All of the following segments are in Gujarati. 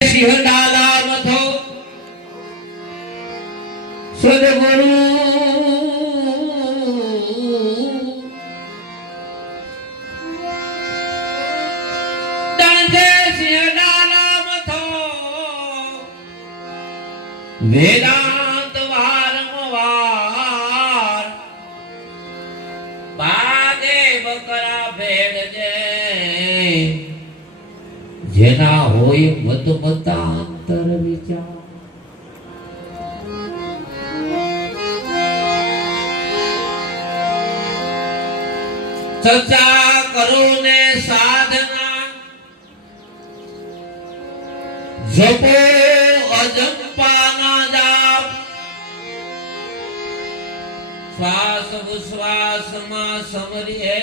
સિંહ ડાલા મથો સદગુરુ દણજે સિંહ ડાલા મથો વેદાંત વારંવાર બાદે બકરા ભેડજે જેના હોય મત મતાંતર વિચાર ચર્ચા કરો ને સાધના જપો અજંપાના જાપ શ્વાસ વિશ્વાસમાં સમરીએ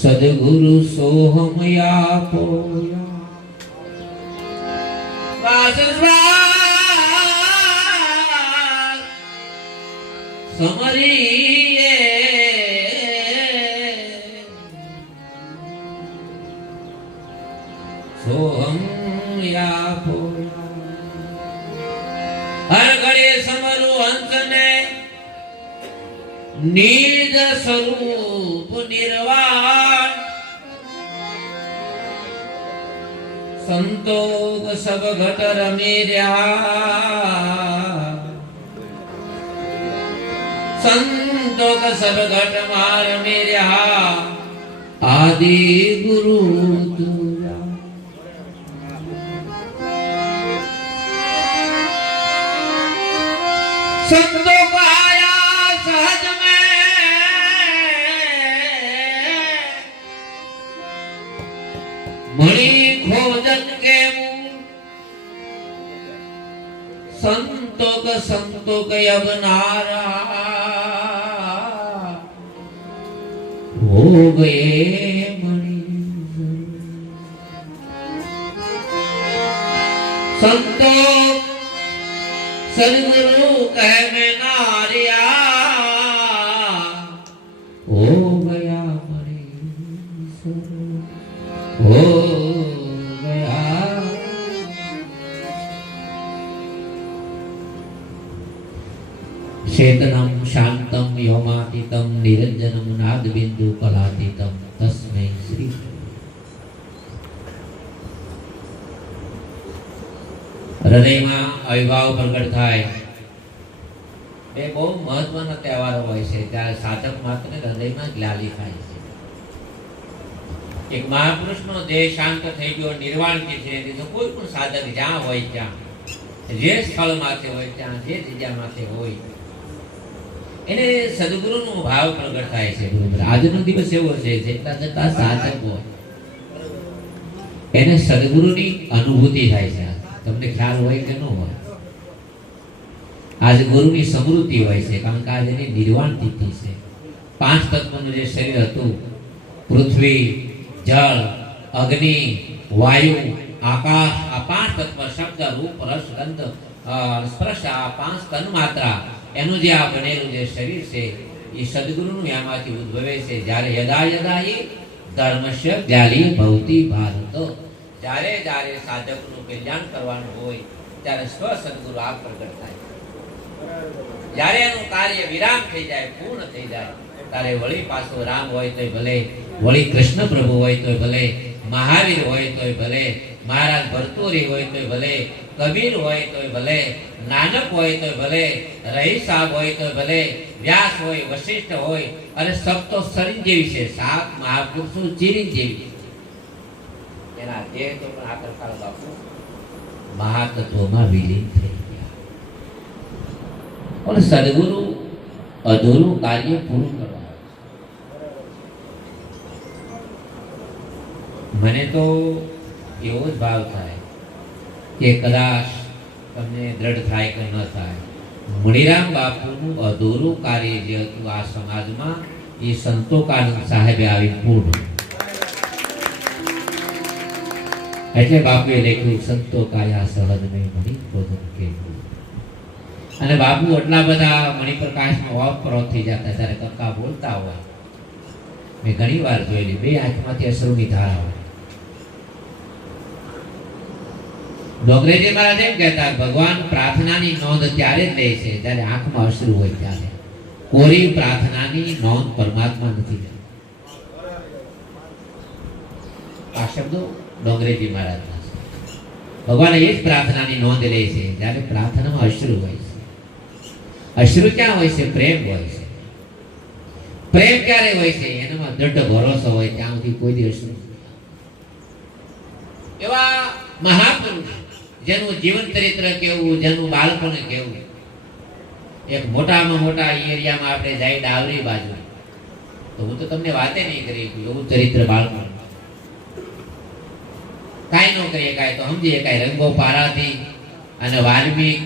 સદગુરુ સોહમયા પોયા શ્વાસ શ્વાસ સમરીએ સોહમયા પોયા હર ઘડી સમરું હંસને નિજ સ્વરૂપ નિર્વાણ સંતોષ સબ ઘટ રમી રહ્યા સંતોષ સબ ઘટ માં રમી રહ્યા આદિ ગુરુ તુજા સંતો કાયા સહજ મણી ખોજન કે સંતો અવનારા હો ગયે મણી સંતો સદગુરુ કહે મેં નારિયા હો ગયા મણી હો चेतनम शांतम योमातीतम निरंजनम नाद बिंदु कलातीतम तस्मै श्री હૃદયમાં અવિભાવ પ્રગટ થાય એ બહુ મહત્વનો તહેવાર હોય છે ત્યારે સાધક માત્ર હૃદયમાં ગ્લાલી થાય છે એક મહાપુરુષનો દેહ શાંત થઈ ગયો નિર્વાણ કે છે તો કોઈ પણ સાધક જ્યાં હોય ત્યાં જે સ્થળ માથે હોય ત્યાં જે જગ્યા માથે હોય એને સદગુરુનો ભાવ પ્રગટ થાય છે. આજનો દિવસ એવો છે જેટલા જેટલા સાધક હોય એને સદગુરુની અનુભૂતિ થાય છે. તમને ખ્યાલ હોય કે ન હોય આજે ગુરુની સમૃદ્ધિ હોય છે કારણ કે આજે એની નિર્વાણ તિથિ છે. 5 તત્વનું જે શરીર હતું પૃથ્વી જળ અગ્નિ વાયુ આકાશ આ 5 તત્વ શબ્દ રૂપ રસ ગંધ સ્પર્શ આ 5 તન માત્રા એનું જે આ બનેલું જે શરીર છે એ સદગુરુનું એમાંથી ઉદ્ભવે છે. જ્યારે યદા યદા હિ ધર્મસ્ય જ્ઞાલી ભવતી ભારત જ્યારે જ્યારે સાધકનું કલ્યાણ કરવાનું હોય ત્યારે સ્વ સદગુરુ આપ પ્રગટ થાય. જ્યારે એનું કાર્ય વિરામ થઈ જાય પૂર્ણ થઈ જાય ત્યારે વળી પાછો રામ હોય તોય ભલે વળી કૃષ્ણ પ્રભુ હોય તોય ભલે મહાવીર હોય તોય ભલે મહારાજ ભરતુરી હોય તોય ભલે કબીર હોય તોય ભલે નાનક હોય તોય ભલે રહી સાહેબ હોય તોય ભલે વ્યાસ હોય વશિષ્ઠ હોય અને સબ તો ચિરંજીવી છે. 7 મહાપુરુષો ચિરંજીવી એના દેહ તો પણ આકર્ષાળ બાપુ મહાતત્વમાં વિલીન થઈ ગયા અને સદગુરુ અધૂરું કાર્ય પૂરું કરવા. મને તો એવો જ ભાવ થાય કે કદાચ તમને દ્રઢ થાય કે ન થાય મુનિરામ બાપુનું અધૂરું કાર્ય જે હતું આ સમાજમાં એ સંતો કાનૂન સાહેબે આવી પૂર્ણ. એટલે બાપુએ લખ્યું સંતો કાયા સહજ નહીં મણી બોધન કે. અને બાપુ એટલા બધા મણિપ્રકાશમાં વાપરો થઈ જતા ત્યારે કક્કા બોલતા હોય મેં ઘણી વાર જોયેલી બે આંખમાંથી અશ્રુની ધારા હોય ડોંગરેજી મહારાજ એમ કહેતા, ભગવાન પ્રાર્થનાની નોંધ ત્યારે જ લે છે જ્યારે આંખમાં અશ્રુ હોય ત્યારે. કોરી પ્રાર્થનાની નોંધ પરમાત્મા નથી લેતા. આ શબ્દો ડોંગરેજી મહારાજના છે. ભગવાન એ જ પ્રાર્થનાની નોંધ લે છે જ્યારે પ્રાર્થનામાં અશ્રુ હોય છે. અશ્રુ ક્યાં હોય છે? પ્રેમ હોય છે. પ્રેમ ક્યારે હોય છે? એનામાં દૃઢ ભરોસો હોય ત્યાં સુધી કોઈ દિવસ અશ્રુ. એવા મહાપુરુષ જેનું જીવન ચરિત્ર કેવું, જેનું બાળપણ કેવું. એક મોટામાં મોટા એરિયામાં આપણે જાય ડાવરી બાજુ, તો હું તો તમને વાતે નહીં કરી એવું ચરિત્ર બાળપણ. કાંઈ ન કરીએ કાંઈ તો સમજીએ કાંઈ રંગો પારાથી. અને વાલ્મીક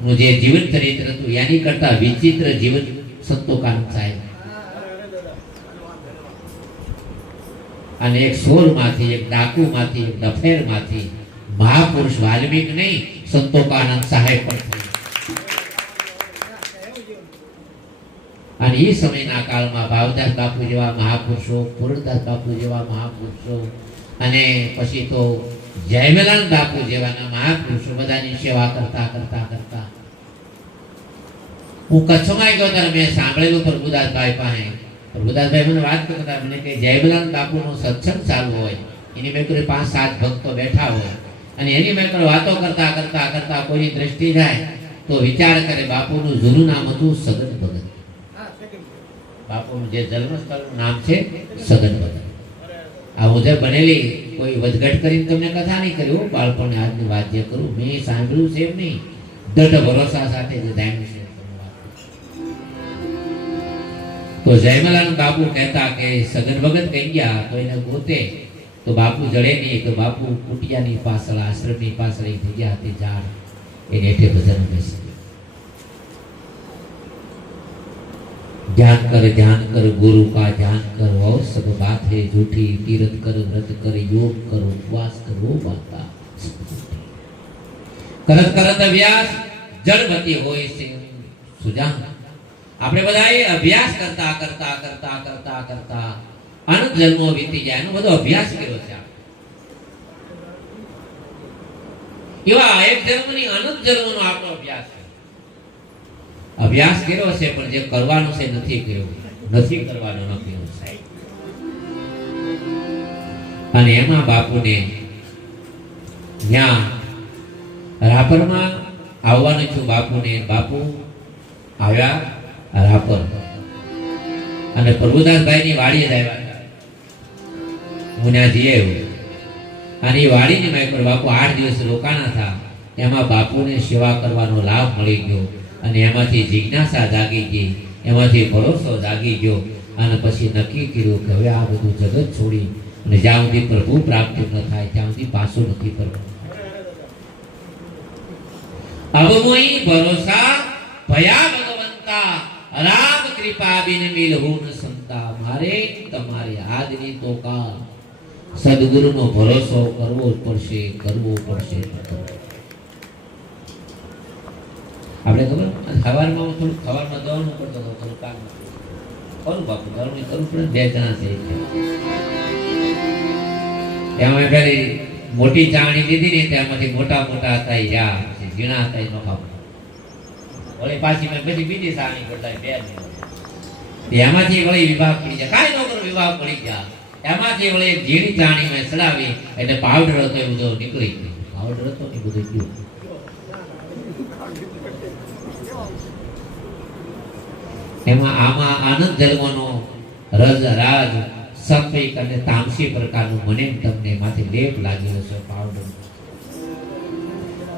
નું જે જીવન ચરિત્ર હતું એની કરતા વિચિત્ર જીવન સંતોકાનંદ સાહેબ. અને એક સોરમાંથી, એક ડાકુમાંથી, એક ડફેરમાંથી મહાપુરુષ વાલ્મીક નહીં, સંતોકાનંદ સાહેબ પણ થયા. અને એ સમયના કાળમાં ભાવદાસ બાપુ જેવા મહાપુરુષો, પૂર્ણદાસ બાપુ જેવા મહાપુરુષો, અને પછી તો જયમલાલ બાપુ જેવાના મહાપુરુષો બધાની સેવા કરતા કરતા કરતા હું કચ્છમાં ગયો ત્યારે મેં સાંભળેલું પ્રભુદાસભાઈ પાસે. પ્રભુદાસભાઈ મને વાત કરતા, મને કે જયમલાલ બાપુનો સત્સંગ ચાલુ હોય, એની મેં કોઈ 5-7 ભક્તો બેઠા હોય, અને એની મેં વાતો કરતા કરતા કરતા કોઈની દ્રષ્ટિ જાય તો વિચાર કરે બાપુનું જૂનું નામ હતું સગન ભગત. બાપુનું જે જન્મસ્થળનું નામ છે સગન ભગત. આ મુજબ બનેલી કોઈ વધઘટ કરીને તમને કથા નહીં કર્યું, બાળપણને આજની વાત જે કરું મેં સાંભળ્યું છે એમ નહીં, દૃઢ ભરોસા સાથે જે જાણ્યું છે. તો જયમલાલ બાપુ કહેતા કે સગન ભગત કહી ગયા તો એને ગોતે તો બાપુ જડે નહીં. તો બાપુ કુટિયાની પાછળ, આશ્રમની પાછળ એ જગ્યા હતી ઝાડ, એને હેઠે ભજન બેસી. ધ્યાન કર ગુરુ કા ધ્યાન કર, और सब बात है झूठी, तीर्थ कर व्रत कर योग कर उपवास कर वो बाता. કરત કરત અભ્યાસ જળવતી હોય છે સુજાન. આપણે બધાએ અભ્યાસ કરતા કરતા કરતા કરતા કરતા અનંત જન્મો વીતી જાય, એનો બધો અભ્યાસ કર્યો છે. એવા એક જન્મની અનંત જન્મનો આપણો અભ્યાસ છે. અભ્યાસ કર્યો છે પણ જે કરવાનું છે નથી કર્યો, નથી કરવાનું ન કર્યું સાહેબ. અને એમાં બાપુને ત્યાં રાપરમાં આવવાનું છું. બાપુ આવ્યા રાપર, અને પ્રભુદાસભાઈની વાડીએ જ આવ્યા. હું ત્યાં જઈ આવ્યો, અને એ વાડીની માય પર બાપુ 8 દિવસ રોકાણા હતા. એમાં બાપુને સેવા કરવાનો લાભ મળી ગયો, અને એમાંથી જિજ્ઞાસા જાગી ગઈ, એમાંથી ભરોસો જાગી ગયો. અને પછી નક્કી કર્યું કે હવે આ બધું જગત છોડી અને જ્યાં સુધી પ્રભુ પ્રાપ્તિ ન થાય ત્યાં સુધી પાછું નથી કરવું. अब मोई भरोसा भया भगवंता, राम कृपा बिन मिलहु न संता. मारे તમારે આજની તો કાલ સદગુરુનો ભરોસો કરવો પડશે, કરવો પડશે. આપણે ખબર ખવારમાં થોડું ખવારમાં દવાનું પડતો હતો, થોડું કામ કરું બાપુ દવાનું કરવું પડે. 2 જણા છે એમાં પેલી મોટી ચાણી લીધી ને ત્યાંમાંથી મોટા મોટા હતા યા ઝીણા હતા એ નોખા. વળી પાછી મેં બધી બીજી ચાણી બદલાય 2 એમાંથી વળી વિભાગ પડી જાય, કાંઈ નો કરો વિભાગ પડી ગયા. એમાંથી વળી એક ઝીણી ચાણી મેં ચડાવી એટલે પાવડર હતો એ બધો નીકળી ગયો. પાવડર હતો એ બધું ગયું. એમાં આમાં આનંદ ધર્મનો રજ રાજ સત્વિક અને તામસી પ્રકારનું મને તમને માથે લેપ લાગેલો છે પાવડર.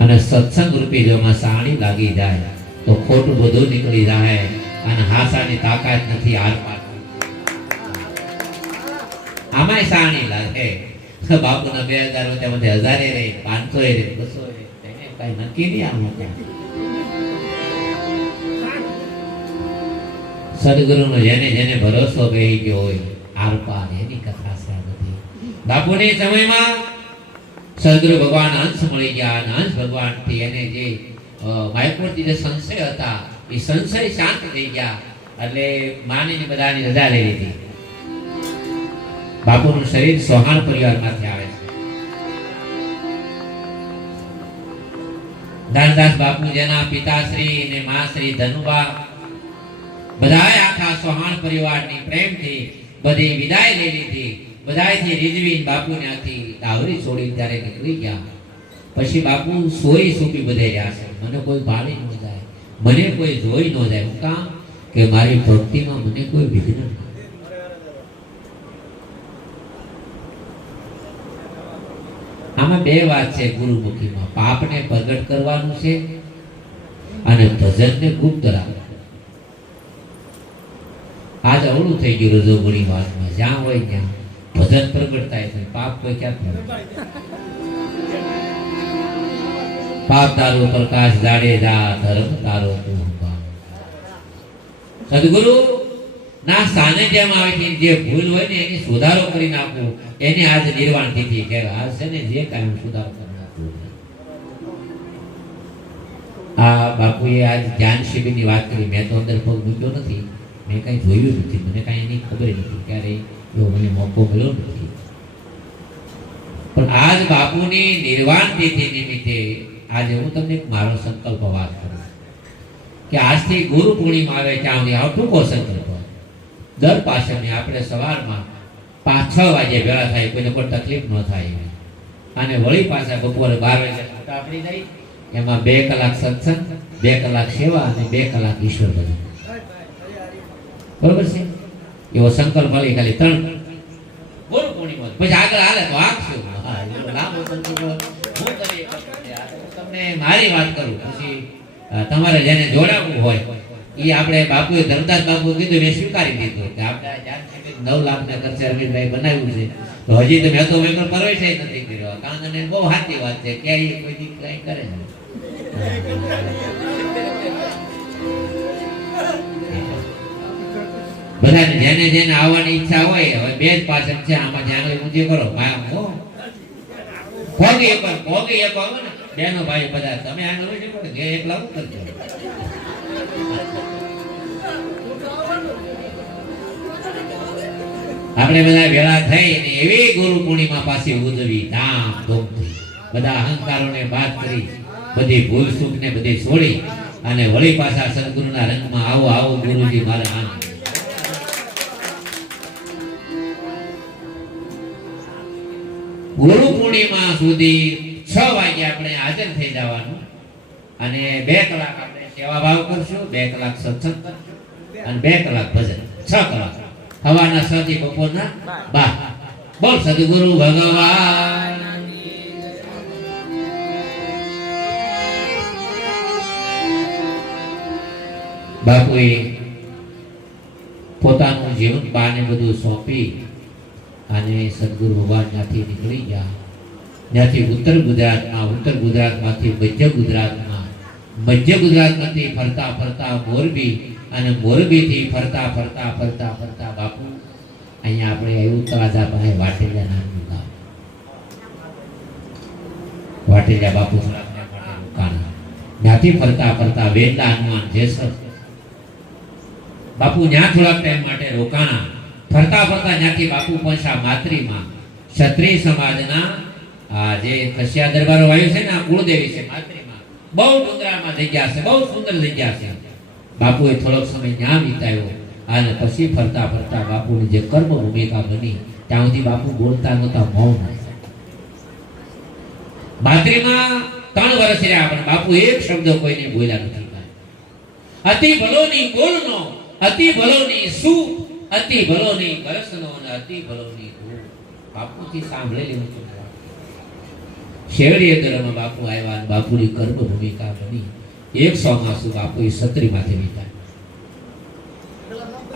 અને સત્સંગ રૂપી જો એમાં સાણી લાગી જાય તો ખોટું બધું નીકળી જાય, અને હાસાની તાકાત નથી આર પાર. આમાંય સાણી લાગે. બાપુના 2000 રૂપિયા 1000 રે, 500 રે, 200 રે, એને કઈ નક્કી નહીં. આમાં સદગુરુનો જેને જેને ભરોસો બેહી ગયો હોય આર પાર, એની કથા છે બધી. બાપુની સમયમાં સદગુરુ ભગવાન અંશ મળી ગયા, અને અંશ ભગવાનથી એને જે માયપુરથી જે સંશય હતા એ સંશય શાંત થઈ ગયા. એટલે માની બધાની રજા લઈ લીધી. બાપુનું શરીર સોહાણ પરિવારમાંથી આવે છે. દાનદાસ બાપુ જેના પિતાશ્રી અને માશ્રી ધનુબા બધાય આખા સોહાણ પરિવારની પ્રેમથી બધી વિદાય લઈ લીધી. બધાયથી રીઝવી બાપુ ત્યાંથી દાવરી છોડી ત્યારે નીકળી ગયા. પછી બાપુ સોઈ સૂપી બધે રહ્યા છે. મને કોઈ ભાળી ન જાય, મને કોઈ જોઈ ન જાય. હું કામ કે મારી ભક્તિમાં મને કોઈ વિઘ્ન ન. આમાં બે વાત છે ગુરુમુખીમાં. પાપને પ્રગટ કરવાનું છે અને ભજનને ગુપ્ત રાખવાનું. આજ અવળું થઈ ગયું રજોગુણી વાતમાં. જ્યાં હોય ત્યાં ભજન પ્રગટ થાય છે, પાપ કોઈ ક્યાં થાય. પાપ તારો પ્રકાશ જાડેજા, ધર્મ તારો તું. સદગુરુ ના સાનિધ્યમાં આવીને જે ભૂલ હોય ને એની સુધારો કરી નાખવું, એને આજ નિર્વાણ તિથિ કહેવાય. આજ છે ને જે કાંઈ સુધારો કરી નાખવું. આ બાપુએ આજ ધ્યાન શિબિરની વાત કરી. મેં તો અંદર પગ મૂક્યો નથી, મેં કાંઈ જોયું નથી, મને કાંઈ એની ખબર નથી, ક્યારે એવો મને મોકો મળ્યો નથી. પણ આજ બાપુની નિર્વાણ તિથિ નિમિત્તે આજે હું તમને મારો સંકલ્પ વાત કરું કે આજથી ગુરુ પૂર્ણિમા આવે ત્યાં સુધી આવો ટૂંકો સંકલ્પ. દર પાછળની આપણે સવારમાં 5-6 વાગે ભેળા થાય, કોઈને કોઈ તકલીફ ન થાય. અને વળી પાછા બપોરે 12 વાગે છૂટા આપણી જાય. એમાં 2 કલાક સત્સંગ, 2 કલાક સેવા અને 2 કલાક ઈશ્વર ભજન. બરોબર છે? એવો સંકલ્પ લઈ ખાલી 3 ગુરુ પૂર્ણિમા. પછી આગળ હાલે તો આપશું. લાંબો સંકલ્પ હું કરી તમને મારી વાત કરું. પછી તમારે જેને જોડાવવું હોય એ આપણે બાપુએ ધર્મદાસ બાપુ કીધું, મેં સ્વીકારી લીધું કે આપણે 9 લાખના ખર્ચે અરવિંદભાઈ બનાવ્યું છે. તો હજી તો મેં તો વેપાર પરવેશ નથી કર્યો. કારણ કે બહુ સાચી વાત છે, ક્યાંય કોઈ દી કઈ કરે છે. બધાને જેને જેને આવવાની ઈચ્છા હોય, હવે 2 જ પાછળ છે. આમાં જ્યાં ઊંચી કરો ભોગી એક આવે ને બેનો ભાઈ બધા તમે આગળ હોય છે, જે એકલા હું કરજો. આપણે બધા ભેળા થઈને એવી ગુરુ પૂર્ણિમા પાછી ઉજવી ધામધૂમથી. બધા અહંકારોને બાદ કરી, બધી ભૂલ સુખ ને બધી છોડી અને વળી પાછા સદગુરુના રંગમાં આવો આવો ગુરુજી મારા આમ. ગુરુ પૂર્ણિમા સુધી 6 વાગે આપણે હાજર થઈ જવાનું અને 2 કલાક આપણે સેવા ભાવ કરશું, 2 કલાક સત્સંગ કરશું અને 2 કલાક ભજન. 6 કલાક સવારના 6 થી બપોરના 12. બોલ સદગુરુ ભગવાન. બાપુએ પોતાનું જીવન બાને બધું સોંપી અને સદગુરુ ભગવાન ત્યાંથી નીકળી ગયા. ત્યાંથી ઉત્તર ગુજરાતમાંથી મધ્ય ગુજરાતમાંથી ફરતા ફરતા મોરબી અને મોરબીથી ફરતા ફરતા ફરતા ફરતા બાપુ અહીંયા આપણે આવ્યું તળાજા પાસે વાટેલા નામનું ગામ. વાટેલા બાપુ ત્યાંથી ફરતા ફરતા વેદા હનુમાન જેસર બાપુ ત્યાં થોડાક ટાઈમ માટે રોકાણા. ફરતા ફરતા ત્યાંથી બાપુ પહોંચ્યા માત્રીમાં. ક્ષત્રિય સમાજના જે ખસિયા દરબારો આવ્યું છે ને, આ કુળદેવી છે માત્રીમાં. બહુ ડુંગરામાં જગ્યા છે, બહુ સુંદર જગ્યા છે. બાપુએ થોડોક સમય ત્યાં વિતાવ્યો અને પછી ફરતા ફરતા બાપુની જે કર્મ ભૂમિકા બની ત્યાં સુધી બાપુ બોલતા નહોતા, મૌન. માત્રીમાં 3 વર્ષ રહ્યા પણ બાપુ એક શબ્દ કોઈને બોલ્યા નથી. અતિ ભલોની બોલનો, અતિ ભલોની શું, અતિ ભલોની બરસનો અને અતિ ભલોની ધૂળ. બાપુથી સાંભળેલી હતું. શેરડીએ દરમાં બાપુ આવ્યા અને બાપુની કર્મ ભૂમિકા બની. 100 માસુ બાપુએ સત્રીમાંથી વીતા.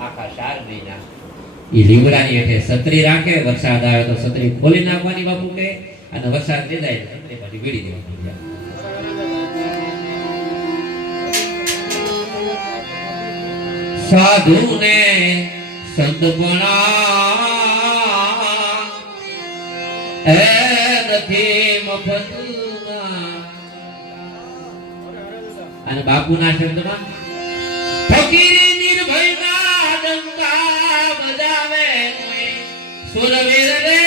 આખા 4 મહિના એ લીમડાની હેઠે સત્રી રાખે. વરસાદ આવે તો સત્રી ખોલી નાખવાની બાપુ કહે, અને વરસાદ લીધા એટલે સત્રી પાછી વીડી દેવાની. સાધુ ને સંતપણા નથી મફતમાં. અને બાપુના શબ્દમાં ફકીરી નિર્ભયના ડંકા બજાવે કોઈ સુરવીર રે.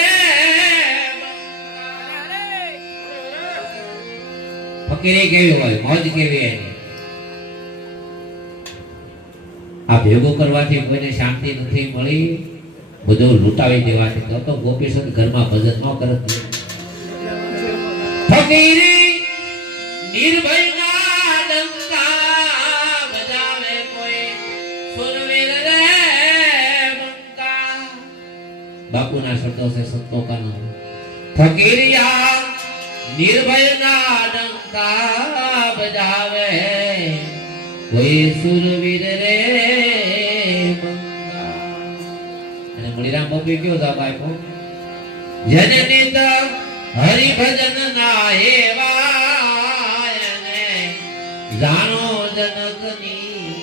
ફકીરી કેવી હોય, મોજ કેવી એની. આ ભેગું કરવાથી કોઈને શાંતિ નથી મળી, બધું લૂંટાવી દેવાથી. તો ગોપીચંદ ઘરમાં ભજન ન કરત. ફકીરી નિર્ભયના ડંકા બજાવે કોઈ સુરવીર રે બંકા. બાપુના શબ્દો છે સંતો કા નામ. ફકીરિયા નિર્ભયના ડંકા બજાવે કોઈ સુરવીર રે બંકા. અને મણીરામ બાપુએ કયો જવાબ આપ્યો? જેને નિત હરિભજન ના એવા એને જાણો જનકની.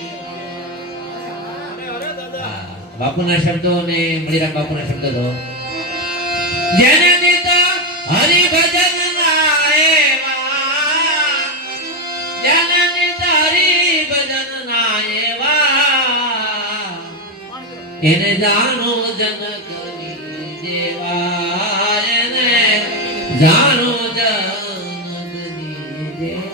બાપુના શબ્દો અને મણીરામ બાપુના શબ્દો તો જેને નિત હરિભજન ના એવા, જેને નિત હરિભજન ના એવા એને જાણો જનકની જેવા, એને જાણો જનકની જેવા.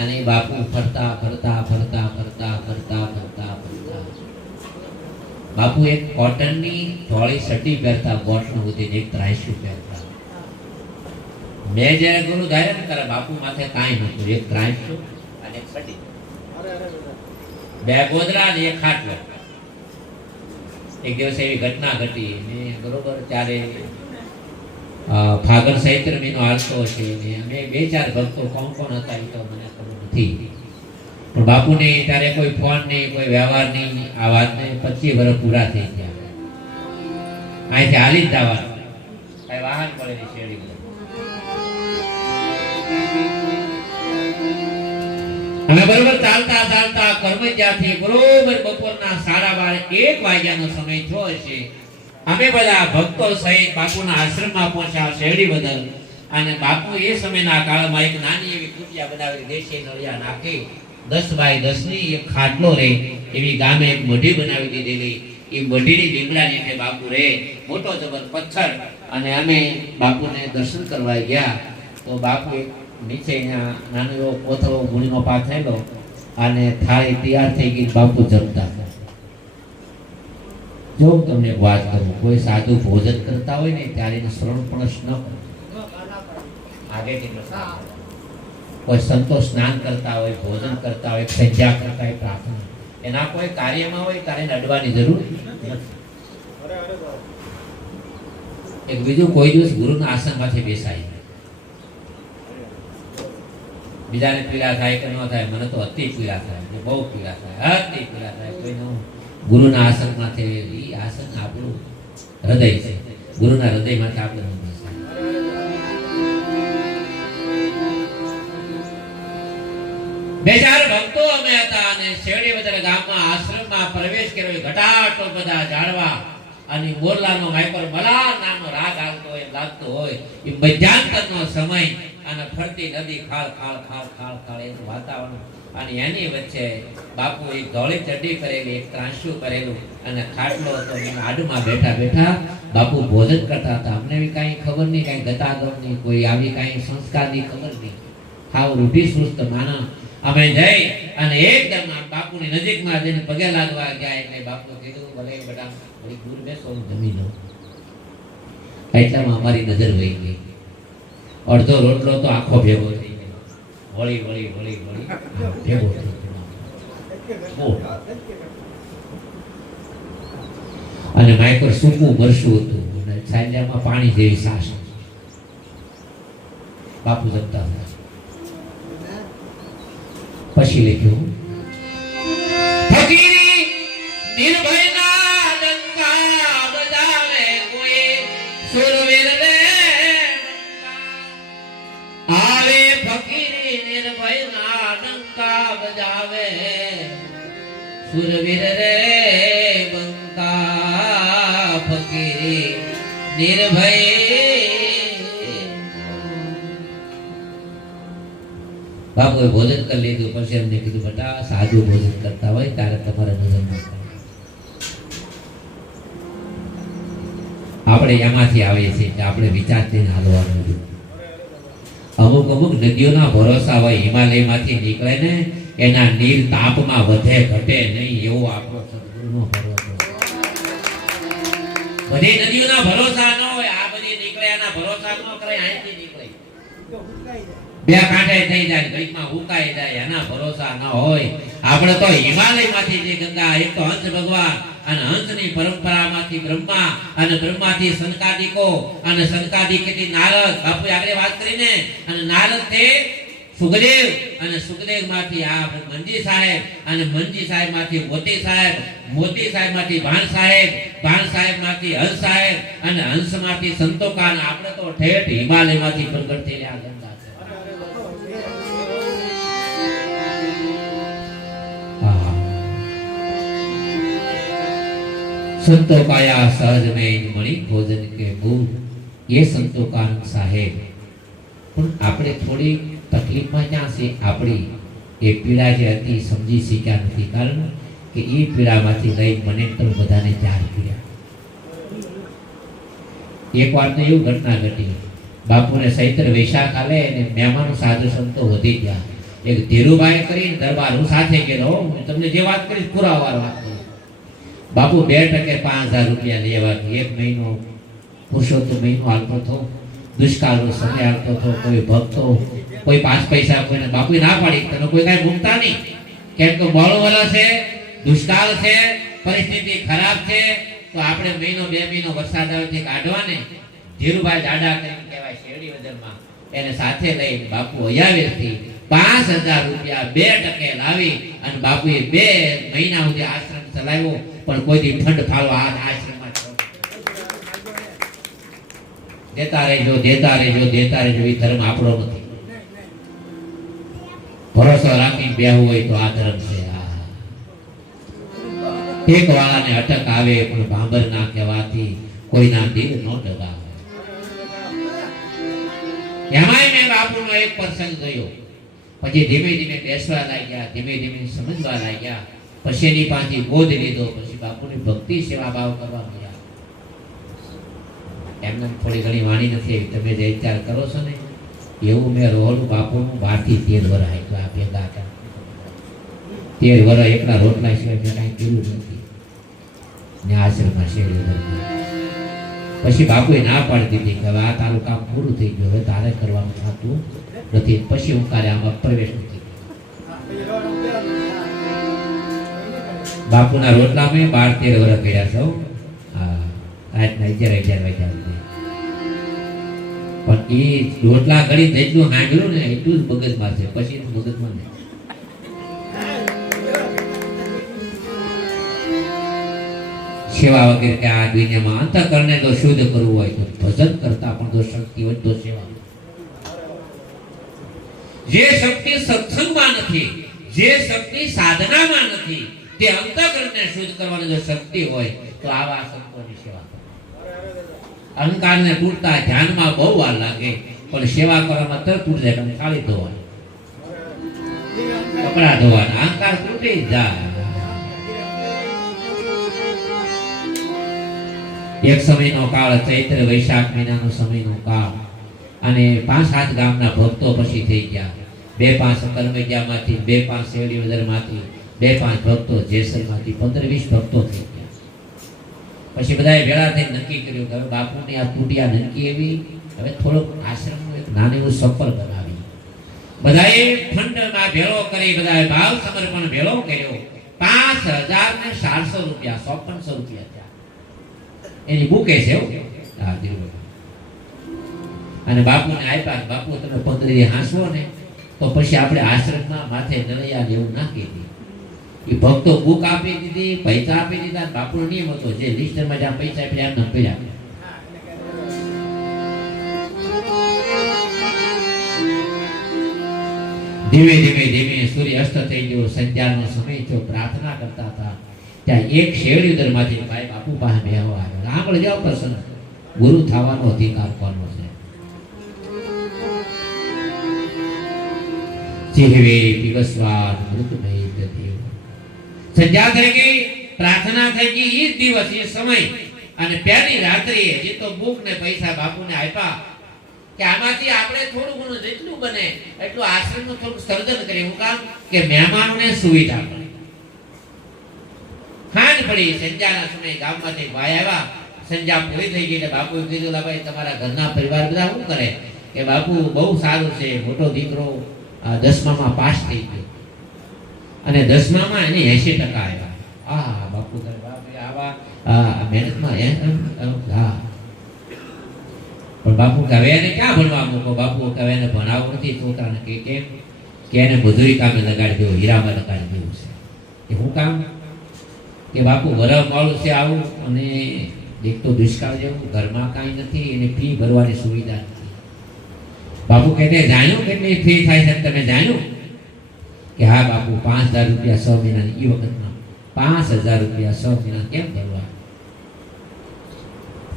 અને બાપુ ફરતા ફરતા ફરતા ફરતા ફરતા ફરતા ફરતા બાપુ એક કોટનની ધોળી સટી પહેરતા, બોટનું સુધી એક ત્રાઈશું પહેરતા. મેં જ્યારે ગુરુ ધાર્યા ને ત્યારે બાપુ માથે કાંઈ નહોતું, એક ત્રાઈશું અને એક સટી, બે ગોદરા ને એક ખાટલો. એક દિવસ એવી ઘટના ઘટી ને બરોબર ત્યારે ફાગણ ચૈત્ર મહિનો હાલતો છે ને અમે બે ચાર ભક્તો કોણ કોણ હતા એ તો મને ખબર નથી, પણ બાપુને ત્યારે કોઈ ફોન નહીં, કોઈ વ્યવહાર નહીં. આ વાતને 25 વર્ષ પૂરા થઈ ગયા. અહીંથી હાલી જ જવાનું, કઈ વાહન પડે નહીં, શેરડી પડે. અમે બરોબર ચાલતા ચાલતા કર્મજ્યાથી બરોબર બપોરના 12:30 વાગ્યાનો સમય થયો હશે. અમે બધા ભક્તો સહિત બાપુના આશ્રમમાં પહોંચ્યા, શેરડી બદલ. અને બાપુ એ સમયના કાળમાં એક નાની એવી કુટિયા બનાવી, દેશી નળિયા નાખી 10 બાય 10 ની એક ખાટલો રે એવી ગામે એક મઢી બનાવી દીધેલી. એ મઢીની લીમડાની નીચે બાપુ રે, મોટો જબર પથ્થર. અને અમે બાપુને દર્શન કરવા ગયા તો બાપુ નીચે નાનો એવો કોથળો ગુણીનો પાક થયેલો અને થાળી તૈયાર થઈ ગઈ. બાપુ જમતા. જો હું તમને એક વાત કરું, કોઈ સાધુ ભોજન કરતા હોય ને ત્યારે એનું શ્રવણ પણ ન કરો. આગેથી કોઈ સંતો સ્નાન કરતા હોય, ભોજન કરતા હોય, સંધ્યા કરતા હોય, પ્રાર્થના, એના કોઈ કાર્યમાં હોય ત્યારે અડવાની જરૂર નથી. એક બીજું, કોઈ દિવસ ગુરુના આસનમાંથી બેસાય. બીજાને પીડા થાય કે ન થાય, મને તો અતિ પીડા થાય, બહુ પીડા થાય, અતિ પીડા થાય. કોઈનો ગુરુના આસનમાંથી, એ આસન આપણું હૃદય છે, ગુરુના હૃદયમાંથી આપણે બે ચાર ભક્તો અમે હતા અને શેરડી બજાર ગામમાં આશ્રમમાં પ્રવેશ કર્યો. ઘટાટો બધા ઝાડવા અને મોરલાનો માઈપર બલાર નામનો રાગ આવતો હોય, લાગતો હોય. એ મધ્યાંતરનો સમય અને ફરતી નદી ખાળ ખાળ ખાળ ખાળ ખાળ એનું વાતાવરણ. અને એની વચ્ચે બાપુ એક ધોળી ચડ્ડી કરેલી, એક ત્રાંસુ કરેલું અને ખાટલો હતો. એના આડમાં બેઠા બેઠા બાપુ ભોજન કરતા હતા. અમને બી કાંઈ ખબર નહીં, કાંઈ ગતાગમ નહીં, કોઈ આવી કાંઈ સંસ્કારની ખબર નહીં. ખાવ રૂઢી સુસ્ત માના. અમે જઈ અને એકદમ બાપુની નજીકમાં જઈને પગે લાગવા ગયા. એટલે બાપુ કીધું, ભલે બેટા થોડી દૂર બેસો, જમી લો. એટલામાં અમારી નજર વહી ગઈ. અડધો રોટલો તો આખો ભેગો થઈ ગયો, વળી વળી વળી વળી ભેગો થઈ ગયો. અને માઈકર સૂકું મરશું હતું અને સાંજામાં પાણી જેવી સાસ. બાપુ જમતા હતા. પછી લખ્યું, ફકીરી નિર્ભયના ડંકા બજાવે કોઈ સુરવીર રે બંકા. આવે ફકીરી નિર્ભયના ડંકા બજાવે સુરવીર રે બંકા. ફકીરી નિર્ભય. બાપુએ ભોજન કરી લીધું. પછી એમને કીધું, બેટા સાદુ ભોજન કરતા હોય ત્યારે તમારે નજર ન થાય. આપણે આપણે એમાંથી આવીએ છીએ કે આપણે વિચારથી હાલવાનું હતું. અમુક નદીઓના ભરોસા હોય, હિમાલયમાંથી નીકળે ને એના નીર તાપમાં વધે ઘટે નહીં, એવો આપણો સદગુરુનો ભરોસો. બધી નદીઓના ભરોસા ન હોય, આ બધી નીકળે એના ભરોસા ન કરે, અહીંથી નીકળે બે કાંઠે થઈ જાય, ઘડીકમાં ઉકાઈ જાય, એના ભરોસા ન હોય. આપણે તો હિમાલયમાંથી જે ગંગા, એક તો હંસ ભગવાન અને હંસની પરંપરામાંથી બ્રહ્મા અને બ્રહ્માથી સનકાદિકો અને સનકાદિકથી નારદ, બાપુએ આગળ વાત કરીને, અને નારદ તે સુખદેવ અને સુખદેવ માંથી આ મંજી સાહેબ અને મંજી સાહેબ માંથી મોતી સાહેબ, મોતી સાહેબ માંથી ભાણ સાહેબ, ભાણ સાહેબ માંથી હંસ સાહેબ અને હંસ માંથી સંતોકા. આપણે તો ઠેઠ હિમાલયમાંથી પ્રગટ થયેલા આ ગંગા છે. संतो काया सहज में मणि भोजन के मूल, ये संतो का साहेब. पण આપણે થોડી તકલીફમાં ક્યાં છે, આપણી એ પીડા જે હતી સમજી શક્યા નથી, કારણ કે એ પીડામાંથી લઈ મને તો બધાને ચાર પીડ્યા. એક વાર તો એવું ઘટના ઘટી, બાપુને ચૈત્ર વૈશાખ આવે અને મહેમાનો સાધુ સંતો વધી ગયા. એક ધીરુભાઈ કરીને દરબાર, હું સાથે ગયેલો, તમને જે વાત કરીશ પુરાવાર વાત કરીશ. બાપુ 2% 5000 રૂપિયા લેવા. એક મહિનો પુરુષોત્તમ મહિનો હાલતો હતો, દુષ્કાળનો સમય હાલતો હતો. કોઈ ભક્તો કોઈ 5 પૈસા કોઈને બાપુએ ના પાડી, તમે કોઈ કાંઈ મૂકતા નહીં, કેમ કે મોળો વરસ છે, દુષ્કાળ છે, પરિસ્થિતિ ખરાબ છે, તો આપણે મહિનો 2 મહિનો વરસાદ આવે છે કાઢવાને. ધીરુભાઈ જાડા કરીને કહેવાય શેરડી વદરમાં, એને સાથે લઈ બાપુ અયાવેશથી 5000 રૂપિયા 2% લાવી અને બાપુએ 2 મહિના સુધી આશ્રમ ચલાવ્યો. પણ કોઈ દી ફંડ ફાળો આ આશ્રમમાં દેતા રહેજો, દેતા રહેજો, દેતા રહેજો. એ ધર્મ આપણો નથી. ભરોસો રાખીને બેહવું હોય તો આ ધર્મ છે. એક વાળાને અટક આવે પણ ભાંબર ના કહેવાથી કોઈના દિલ ન દબાવે. એમાંય મેં બાપુનો એક પ્રસંગ જોયો. પછી ધીમે ધીમે બેસવા લાગ્યા, ધીમે ધીમે સમજવા લાગ્યા. પછી એની પાસેથી બોધ લીધો. પછી બાપુની ભક્તિ સેવા ભાવ કરવા મળ્યા. એમને થોડી ઘણી વાણી નથી, તમે જે વિચાર કરો છો ને એવું મેં રોહલું બાપુનું 12 થી 13 વર્ષ આપ્યું. આ ભેગા 13 વર્ષ એકલા રોટલા સિવાય મેં કાંઈ કર્યું નથી ને આશ્રમમાં શેરી. પછી બાપુએ ના પાડી દીધી કે હવે આ તારું કામ પૂરું થઈ ગયું, હવે તારે કરવાનું થતું નથી. પછી હું કાર્ય આમાં પ્રવેશ નથી. બાપુના રોટલા મેં 12-13 વર્ષ કર્યા છો. રાતના 11 વાગ્યા સુધી. પણ એ રોટલા ઘડી જેટલું હાંડ્યું ને એટલું જ મગજમાં છે, પછી મગજમાં નહીં. સેવા વગેરે કે આ દુનિયામાં અંતઃકરણને જો શુદ્ધ કરવું હોય તો ભજન કરતા પણ જો શક્તિ હોય તો સેવા. જે શક્તિ સત્સંગમાં નથી, જે શક્તિ સાધનામાં નથી, તે અંતઃકરણને શુદ્ધ કરવાની જો શક્તિ હોય તો આવા સંતોની સેવા કરો. અહંકારને તૂટતા ધ્યાનમાં બહુ વાર લાગે, પણ સેવા કરવામાં તરત તૂટી જાય. તમે ખાલી ધોવાનું, કપડા ધોવાના, અહંકાર તૂટી જાય. એક સમયનો કાળ, ચૈત્ર વૈશાખ મહિનાનો સમયનો કાળ, અને 5-7 ગામના ભક્તો પછી થઈ ગયા. 2-5 કરમૈયામાંથી, 2-5 શેરડી વદરમાંથી, 2-5 ભક્તો જેસલમાંથી, 15-20 ભક્તો થઈ ગયા. પછી બધાએ ભેળા થઈને નક્કી કર્યું કે હવે બાપુની આ તૂટિયા નનકી એવી, હવે થોડોક આશ્રમનું એક નાનું એવું સફર બનાવી. બધાએ ફંડમાં ભેળો કરી, બધાએ ભાવ સમર્પણ ભેળો કર્યો. 5,400 રૂપિયા, 5600 રૂપિયા થયા. એની બુકે છે અને બાપુને આપ્યા. બાપુ તમે 15 હાંસવો ને તો પછી આપણે આશ્રમમાં માથે નળિયા એવું નાખી દીધી. એ ભક્તો બુક આપી દીધી, પૈસા આપી દીધા. બાપુનો નિયમ હતો જે લિસ્ટમાં જ્યાં પૈસા આપ્યા એમને પડ્યા. ધીમે ધીમે ધીમે સૂર્ય અસ્ત થઈ ગયો, સંધ્યાનો સમય થયો. પ્રાર્થના કરતા હતા ત્યાં એક શેરડી ઉદરમાંથી ભાઈ બાપુ પાસે બેહવા આવ્યો. આગળ જાઓ પ્રસન્ન, ગુરુ થવાનો અધિકાર કોનો છે? જીવે પીવસવાન મૃતમય દેવ. સંધ્યા થઈ ગઈ, પ્રાર્થના થઈ ગઈ. એ દિવસ, એ સમય અને પહેલી રાત્રિએ જે તો બુક ને પૈસા બાપુને આપ્યા કે આમાંથી આપણે થોડું ઘણું જેટલું બને એટલું આશ્રમનું થોડું સર્જન કરીએ. હું કામ કે મહેમાનોને સુવિધા મળે. ખાંડ પડી સંધ્યાના સમયે ગામમાંથી ભાઈ આવ્યા. સંધ્યા પૂરી થઈ ગઈ એટલે બાપુએ કીધું ભાઈ તમારા ઘરના પરિવાર બધા શું કરે કે બાપુ બહુ સારું છે, મોટો દીકરો 10મામાં પાસ થઈ ગયો અને 10મામાં એને 80% આવ્યા. આ બાપુ કરે બાપુ આવા મહેનતમાં હા પણ બાપુ કે હવે એને ક્યાં ભણવા મૂકો? બાપુ કે હવે એને ભણાવવું નથી છોકરાને. કે કેમ? કે એને મજૂરી કામે લગાડી દેવું, હીરામાં લગાડી દેવું છે. કે શું કામ? કે બાપુ વરહ વાળું છે આવું અને એક તો દુષ્કાળ જેવું, ઘરમાં કાંઈ નથી, એને ફી ભરવાની સુવિધા નથી. બાપુ કહે જાણ્યું કેટલી ફી થાય છે તમે જાણ્યું? કે હા બાપુ 5000 રૂપિયા 6 મહિનાની. એ વખતમાં 5000 રૂપિયા 6 મહિના કેમ ભરવા?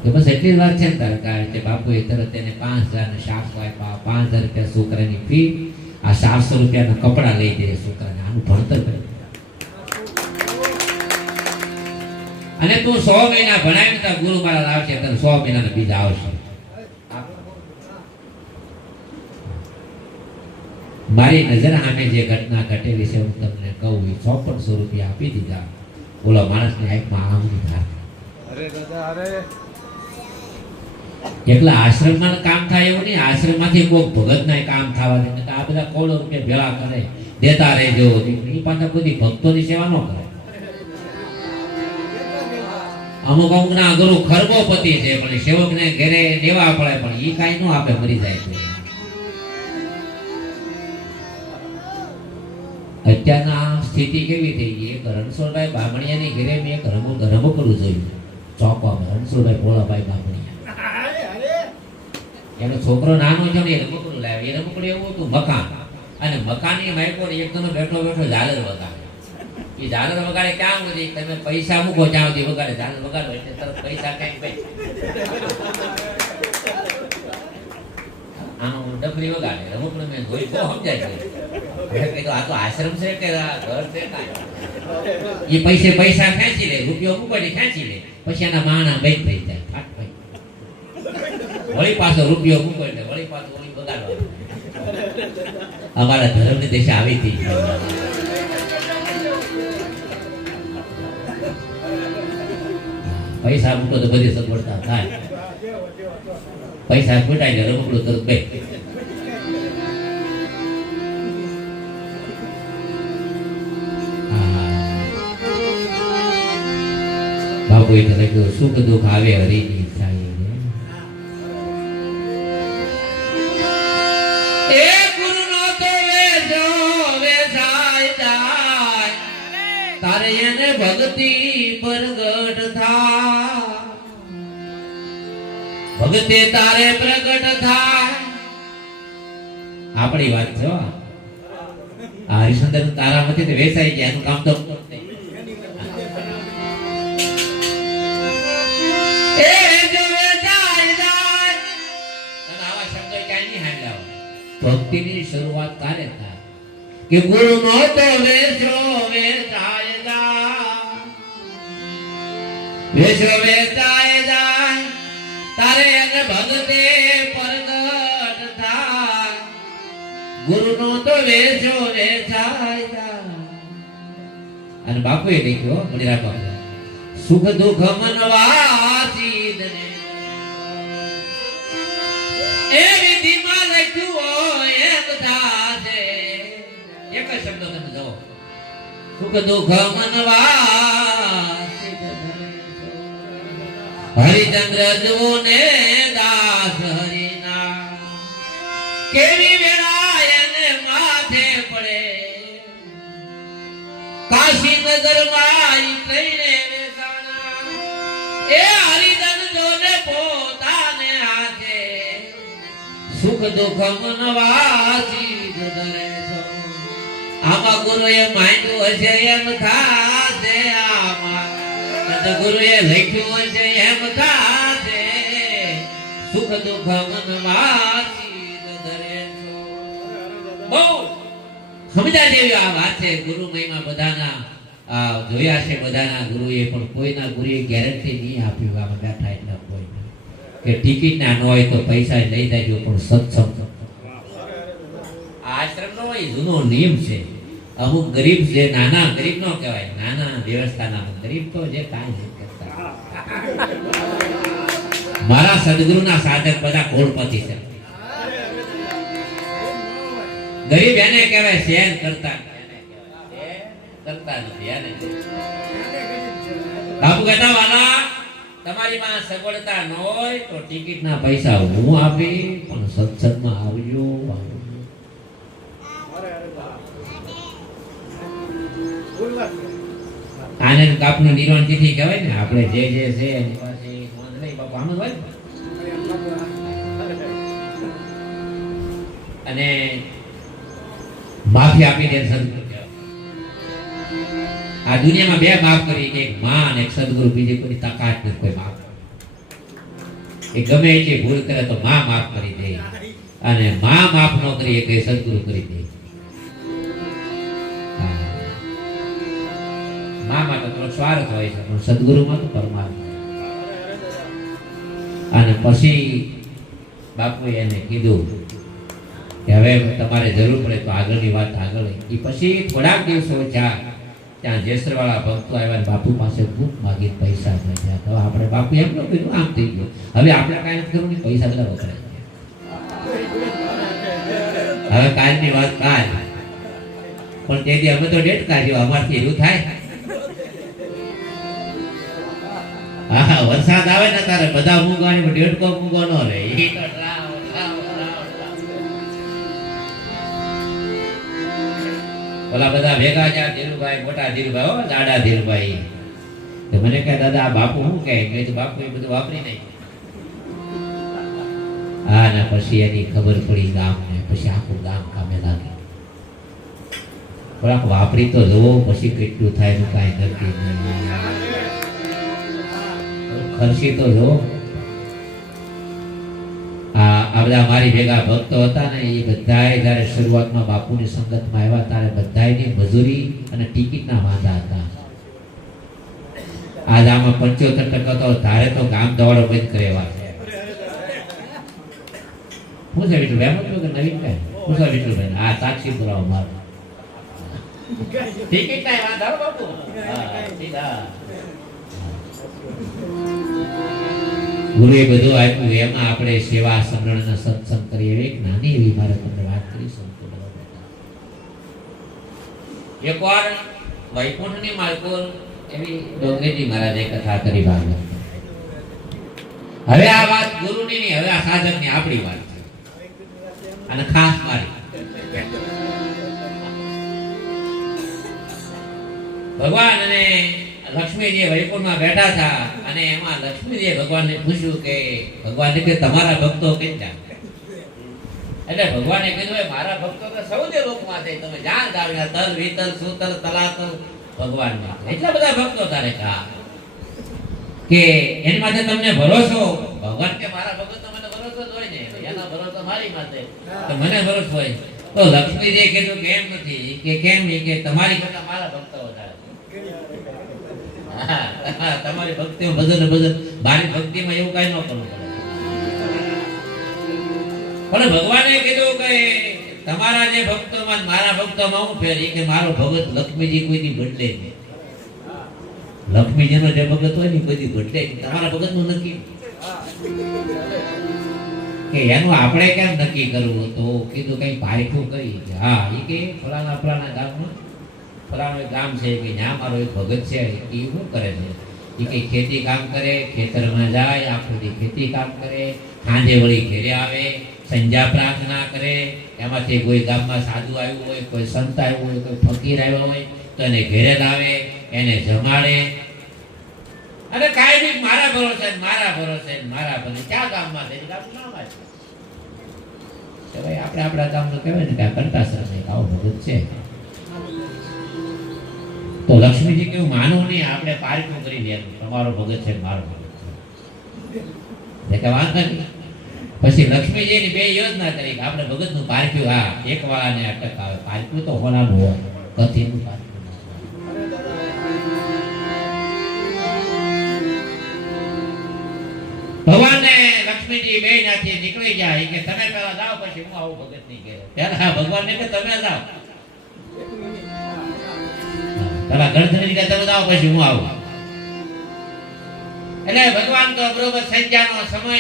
તો બસ એટલી જ વાત છે ને તારે કે બાપુએ તરત એને 5000 ને 700 આપ્યા. 5000 રૂપિયા છોકરાની ફી, આ 700 રૂપિયાના કપડા લઈ દે છોકરાને, આનું ભણતર કરે. અને તું 100 મહિના ભણાવીને તાર ગુરુ મહારાજ આવશે, તને 100 મહિનાના બીજા આવશે. મારી નજર સામે જે ઘટના ઘટેલી છે હું તમને કહું. 5400 રૂપિયા આપી દીધા બોલો માણસની આંખમાં આંગળી થાય. એકલા આશ્રમમાં કામ થાય એવું નહીં, આશ્રમમાંથી કોઈક ભગતના કામ થવા દે. આ બધા કરોડો રૂપિયા ભેળા કરે, દેતા રહેજો. એ પાછા બધી ભક્તોની સેવા ન કરે. અમુક અમુકના ગુરુ ખરબોપતિ છે પણ સેવકને ઘરે દેવા પડે પણ એ કાંઈ ન આપે, મરી જાય છે. અત્યારના સ્થિતિ કેવી થઈ ગઈ? એક રણછોડભાઈ બામણિયાની ઘરે મેં એક રમકડું જોયું ચોકવામાં. રણછોડભાઈ ભોળાભાઈ બામણિયા, એનો છોકરો નાનો છે ને એ રમકડું લાવ્યો. એ રમકડું એવું હતું મકાન, અને મકાનની માઇકો એકદમ બેઠો બેઠો ઝાલર વગાડે. એ ઝાલર વગાડે ક્યાં સુધી? તમે પૈસા મૂકો ત્યાં સુધી વગાડે. ઝાલર વગાડો એટલે તરત પૈસા ક્યાંક ભાઈ આનું ડબરી વગાડે. રમકડું મેં જોઈ બહુ સમજાય છે. આ તો આશ્રમ છે કે ઘર છે? એ પૈસા ખેંચી લે, રૂપિયો મૂકો એટલે ખેંચી લે, પછી એના માણા બેઠ થઈ જાય. ફાટ ભાઈ વળી પાછો રૂપિયો મૂકો એટલે વળી પાછો વળી બગાડવા. અમારા ધર્મની દિશા આવી હતી. પૈસા મૂકો તો બધી સગવડતા થાય. પૈસા ખૂટાય ને રમકડું તરત બે. બાપુ એટલે લખ્યું સુખ દુઃખ આવે હરિની થાય. એ ગુરુનો તો વેજો વેસાય જાય, તારે એને ભક્તિ પ્રગટ થાય. ભક્તિ તારે પ્રગટ થાય. આપણી વાત છે. આ હરિશ્ચંદ્ર તારામાંથી વેસાઈ ગયા, એનું કામ તો ભક્તિની શરૂઆત તારે થાય કે ગુરુ નો તો વેસો વેચાય જાય, વેસો વેચાય જાય, તારે એને ભક્તિ પ્રગટ થાય. ગુરુ નો તો વેસો વેચાય જાય. અને બાપુએ લખ્યો મણિરાજ બાપુ, સુખ દુઃખ મનવાસી દને એ વિધિમાં લખ્યું એમ થાશે. એક જ શબ્દો તમે જો, સુખ દુઃખ મનવાસી હરિચંદ્ર જુઓ ને દાસ હરિના, કેવી વેળા એને માથે પડે. કાશી નગર માં કઈને બેસાણા, એ હરિજન જોને પોતાને હાથે. સુખ દુઃખ મનવાસી ધરે છો. આમાં ગુરુએ માંડ્યું હશે એમ થાશે, આમાં સદગુરુએ લખ્યું હશે એમ થાશે. સુખ દુઃખ મનવાસી ધરે છો. બહુ સમજા જેવી આ વાત છે. ગુરુ મહિમા બધાના આ જોયા છે બધાના ગુરુએ, પણ કોઈના ગુરુએ ગેરંટી નહીં આપ્યું આમાં બેઠા એટલે કોઈ કે ટિકિટ ના ન હોય તો પૈસા લઈ જાય, પણ સત્સંગ આશ્રમનો એ જૂનો નિયમ છે. અમુક ગરીબ જે નાના ગરીબ નો કહેવાય, નાના વ્યવસ્થાના ગરીબ તો જે કાંઈ નહીં કરતા. મારા સદગુરુના સાધક બધા કોળપતિ છે. ગરીબ એને કહેવાય શેર કરતા નથી. એને બાપુ કહેતા વાલા તમારી પાસે સગવડતા ન હોય તો ટિકિટ ના પૈસા હું આપી, પણ સત્સંગમાં આવજો. આને કાપનું નિર્વાણ તિથિ કહેવાય ને. આપણે જે જે છે એની પાસે નોંધ નહીં બાપુ આમ જ હોય. અને માફી આપી દે સદગુરુ. આ દુનિયામાં બે માફ કરી, એક માં અને એક સદગુરુ. બીજી કોઈ તાકાત નથી કોઈ માફ. એ ગમે એટલી ભૂલ કરે તો માં માફ કરી દે, અને માં માફ ન કરી એ કઈ સદગુરુ કરી દે. મામાં તો થોડો સ્વાર્થ હોય છે, પણ સદગુરુમાં તો પરમાત્મા. અને પછી બાપુએ એને કીધું કે હવે તમારે જરૂર પડે તો આગળની વાત આગળ. એ પછી થોડાક દિવસો ત્યાં જેસરવાળા ભક્તો આવ્યા, બાપુ પાસે ખૂબ માગી પૈસા મળ્યા. તો આપણે બાપુ એમ ન કીધું આમ થઈ ગયું. હવે આપણે કાંઈ નથી કરવું, પૈસા બધા વપરાય. હવે કાલની વાત કાલ, પણ તેથી અમે તો ડેટ કાઢ્યો, અમારથી એવું થાય. હા, વરસાદ આવે ને તારે બધા મૂંગવાની ડેટકો મૂંગો ન રહે. ઓલા બધા ભેગા જ્યાં ધીરુભાઈ, મોટા ધીરુભાઈ, હો દાડા ધીરુભાઈ, તો મને કહે દાદા આ બાપુ શું કહે? મેં તો બાપુ એ બધું વાપરી નહીં. હા, ને પછી એની ખબર પડી ગામને. પછી આખું ગામ કામે લાગ્યું. થોડાક વાપરી તો જુઓ, પછી કેટલું થાય તો કાંઈ કરતી નહીં. ખર્ચી તો જો. આ બધા મારી ભેગા ભક્તો હતા ને, એ બધાએ જયારે શરૂઆતમાં બાપુની સંગતમાં આવ્યા ત્યારે બધાની મજૂરી અને ટિકિટના વાંધા હતા. આજ આમાં 75% તો ધારે તો ગામ દોડો બંધ કરેવા છે. હું છે વિઠ્ઠલભાઈ, એમ કે નવીન ભાઈ હું છે વિઠ્ઠલભાઈ, આ સાક્ષી પુરાવો મારો ટિકિટના વાંધા બાપુ. ગુરુએ બધું આપ્યું, એમાં આપણે સેવા સમરણ સત્સંગ કરીએ. એક નાની એવી મારે તમને વાત કરી શકું. એકવાર વૈકુંઠની માલપુર એવી ડોંગરેજી મહારાજે કથા કરી ભાગવત. હવે આ વાત ગુરુની નહીં, હવે આ સાધકની આપણી વાત છે, અને ખાસ મારી. ભગવાન અને લક્ષ્મીજી વૈકુંઠમાં બેઠા હતા, અને એમાં લક્ષ્મીજીએ ભગવાનને પૂછ્યું કે ભગવાન કે તમારા ભક્તો કેટલા? એટલે ભગવાને કીધું મારા ભક્તો તો સૌદે લોકમાં છે, તમે જાણ જાણ્યા તલ વિતલ સુતલ તલાતલ ભગવાનમાં એટલા બધા ભક્તો તારે કા કે એની માટે તમને ભરોસો? ભગવાન કે મારા ભક્તો તો મને ભરોસો જ હોય ને, એનો ભરોસો મારી માથે, તો મને ભરોસો હોય. તો લક્ષ્મીજીએ કીધું કે એમ નથી. કે કેમ? કે તમારી કરતા મારા ભક્તો વધારે. તમારી ભક્તિમાં ભજન ભજન, મારી ભક્તિમાં એવું કઈ ન કરવું પડે. પણ ભગવાને કીધું કે તમારા જે ભક્તોમાં મારા ભક્તોમાં હું ફેર? કે મારો ભગત લક્ષ્મીજી કોઈની બદલે નહીં. લક્ષ્મીજીનો જે ભગત હોય ને કોઈની બદલે નહીં. તમારા ભગતનું નક્કી કે એનું આપણે કેમ નક્કી કરવું? તો કીધું કઈ પારખું કરી. હા, એ કે ફલાણા ગામમાં ફલાણું ગામ છે કે ત્યાં મારો એક ભગત છે. એ શું કરે છે? એ કઈ ખેતી કામ કરે, ખેતરમાં જાય, આખો દી ખેતી કામ કરે, સાંજે વળી ઘેરે આવે, સંધ્યા પ્રાર્થના કરે. એમાંથી કોઈ ગામમાં સાધુ આવ્યું હોય, કોઈ સંત આવ્યું હોય, કોઈ ફકીર આવ્યો હોય તો એને ઘેરે લાવે, એને જમાડે. અને કાંઈ બી મારા ભરોસે મારા ભરોસે મારા ભરોસે. ક્યાં ગામમાં છે? ગામનું નામ છે કે ભાઈ આપણે આપણા ગામનું કહેવાય ને કે આ કંટાસર છે, આવો ભગત છે. તો લક્ષ્મીજી કેવું માનવું નહીં, આપણે પારખું કરી દેવાનું, તમારો ભગત છે મારો ભગત છે, વાંધો નહીં. પછી લક્ષ્મીજીની બે યોજના કરી કે આપણે ભગતનું પારખ્યું. હા, એક વાળાને અટક આવે. પારખ્યું તો હોનાનું હોય, કથીનું પારખ્યું. ભગવાનને લક્ષ્મીજી બે ત્યાંથી નીકળી જાય કે તમે પહેલા જાઓ પછી હું આવું ભગત ની ઘેરે. પહેલા ભગવાનને કે તમે જાઓ, પેલા ગણધણી કે તમે જાઓ પછી હું આવું. એટલે ભગવાન તો બરોબર સંધ્યાનો સમય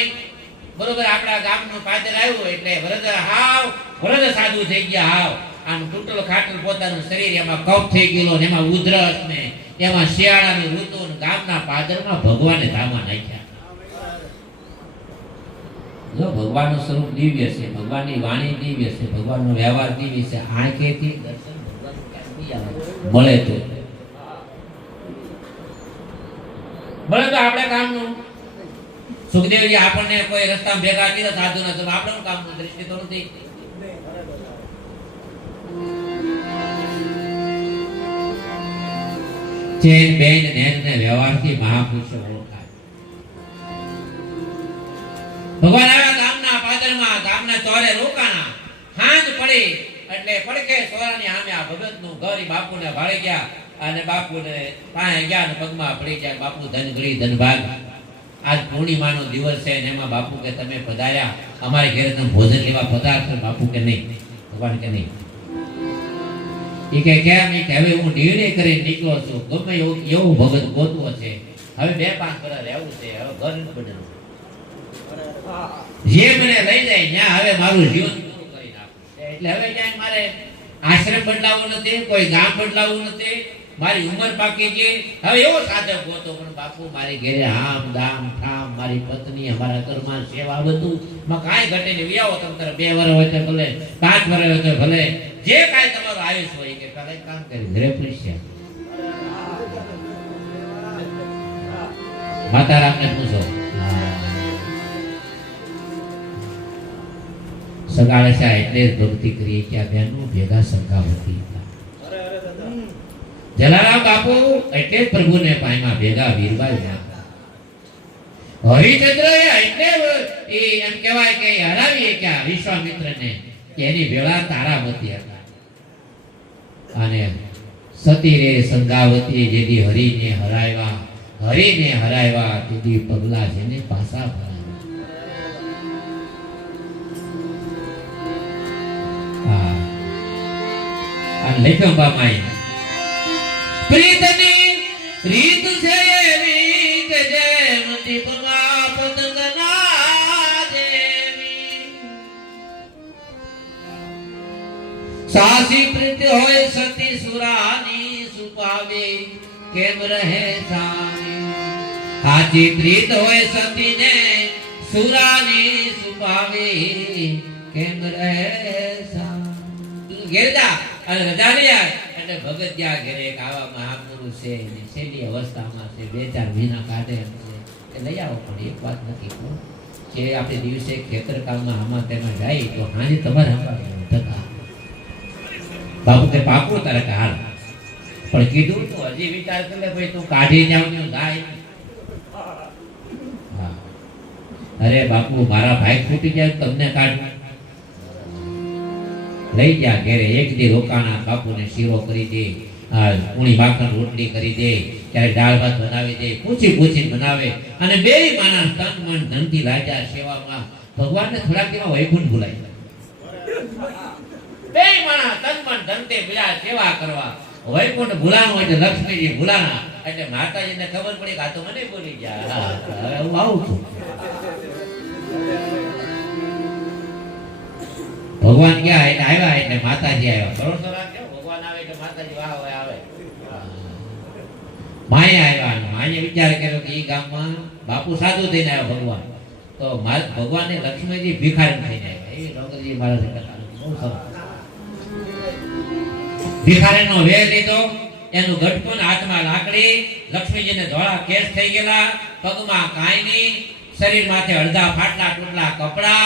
બરોબર આપણા ગામનું પાદર આવ્યું એટલે વરદ સાધુ થઈ ગયા. હાવ આમ તૂટલ ખાટલ પોતાનું શરીર, એમાં કફ થઈ ગયેલો ને એમાં ઉધરસ ને એમાં શિયાળાની ઋતુ ને ગામના પાદરમાં ભગવાને ધામા નાખ્યા. જો ભગવાનનું સ્વરૂપ દિવ્ય છે, ભગવાનની વાણી દિવ્ય છે, ભગવાનનો વ્યવહાર દિવ્ય છે. આંખેથી દર્શન ભગવાનનું મળે તો આપણે કામનું. સુખદેવજી આપણને કોઈ રસ્તામાં ભેગા કર્યા સાધુના તો આપણું કામનું દ્રષ્ટિ તો નથી. ચેન બેન નેન ને વ્યવહારથી મહાપુરુષો ઓળખાય. ભગવાન આવ્યા ગામના પાદરમાં, ગામના ચોરે રોકાણા. સાંજ પડી એટલે પડકે સોરાની સામે આ ભગતનું ઘર બાપુને ભાળી ગયા અને બાપુને પાસે ગયા ને પગમાં પડી જાય. બાપુ ધન ગળી ધન ભાગ. આજ પૂર્ણિમાનો દિવસ છે ને એમાં બાપુ કે તમે પધાર્યા, અમારે ઘરે તમે ભોજન લેવા પધારશો? બાપુ કે નહીં. ભગવાન કે નહીં. એ કે કેમ? એ કે હવે હું નિર્ણય કરીને નીકળો છું, ગમે એવું ભગત ગોતવો છે. હવે 2-5 વર્ષ રહેવું છે, હવે ઘર ન બદલવું. જે મને લઈ જાય ત્યાં હવે મારું જીવન પૂરું કરી નાખું. એટલે હવે ક્યાંય મારે આશ્રમ બદલાવવો નથી, કોઈ ગામ બદલાવવું નથી. મારી ઉંમર પાકી ગઈ, હવે એવો સાધક ગોતો. પણ બાપુ મારી ઘરે હામ દામ ઠામ, મારી પત્ની, અમારા ઘરમાં સેવા, બધું માં કાંઈ ઘટે નહીં. વ્યાવો તમે 2 વર્ષ હોય તો ભલે, 5 વર્ષ હોય તો ભલે, જે કાંઈ તમારું આયુષ હોય કે કાલે કામ કરી ઘરે પૂછ્યા. માતારામને પૂછો સગાળશા એટલે ભક્તિ કરી કે બેનું ભેગા સંગાવતી. જલારામ બાપુ એટલે પ્રભુને પાયમાં ભેગા વીરબાઈ. હરિચંદ્ર એટલે એમ કહેવાય કે હરાવીએ કે વિશ્વામિત્રને કે એની વેળા તારામતી હતા. અને સતી રે સંગાવતી જેથી હરિને હરાવ્યા તેથી પગલા જેને પાસા ભરાયા. લેખંબા માઈ પ્રીતની રીત છે રીત જેમ દીપમાં પતંગના દેવી. સાસી પ્રીત હોય સતી સુરાની સુપાવે કેમ રહે સાની. હાચી પ્રીત હોય સતી ને સુરાની સુપાવે કેમ રહે સાની. ગેરદા અને રજારિયા એટલે ભગત જ્યાં ઘરે એક આવા મહાપુરુષ છે, છેલ્લી અવસ્થામાં છે, 2-4 મહિના કાઢે એમ છે, એ લઈ આવો. પણ એક વાત નથી કે આપણે દિવસે ખેતર કામમાં આમાં તેમાં જાય તો હાજે તમારે ધક્કા. બાપુ કે પાકું તારે કે હાલ. પણ કીધું તું હજી વિચાર કરે ભાઈ તું કાઢી જાવ ને ગાય. અરે બાપુ મારા ભાઈ ખૂટી જાય તમને કાઢ. લઈ ગયા ઘેરે. એક દી રોકાણા. બાપુને શીરો કરી દે, પૂણી માખણ રોટલી કરી દે, ત્યારે દાળ ભાત બનાવી દે, પૂછી બનાવે. અને 2 માણસ તન મન ધનથી લાગ્યા સેવામાં. ભગવાનને થોડાક દેવા વૈકુંઠ ભૂલાય. 2 માણસ તન મન ધનથી બીજા સેવા કરવા. વૈકુંઠ ભૂલાનો એટલે લક્ષ્મીજી ભૂલાના એટલે માતાજીને ખબર પડી કે આ તો મને ભૂલી ગયા. હું આવું છું. ભગવાન ગયા એટલે આવ્યા એટલે માતાજી આવ્યા. ભરોસો રાખજો, ભગવાન આવે એટલે માતાજી વાહ આવે. માએ આવ્યા. માએ વિચાર કર્યો કે એ ગામમાં બાપુ સાધુ થઈને આવ્યા ભગવાન. તો ભગવાનને લક્ષ્મીજી ભિખારી થઈને આવ્યા. એ ડોંગરજી મહારાજ બહુ સરસ. ભિખારીનો વેર લીધો, એનું ગટકું હાથમાં લાકડી. લક્ષ્મીજીને ધોળા કેસ થઈ ગયેલા, પગમાં કાંઈ નહીં, શરીર માથે અડધા ફાટલા તૂટલા કપડા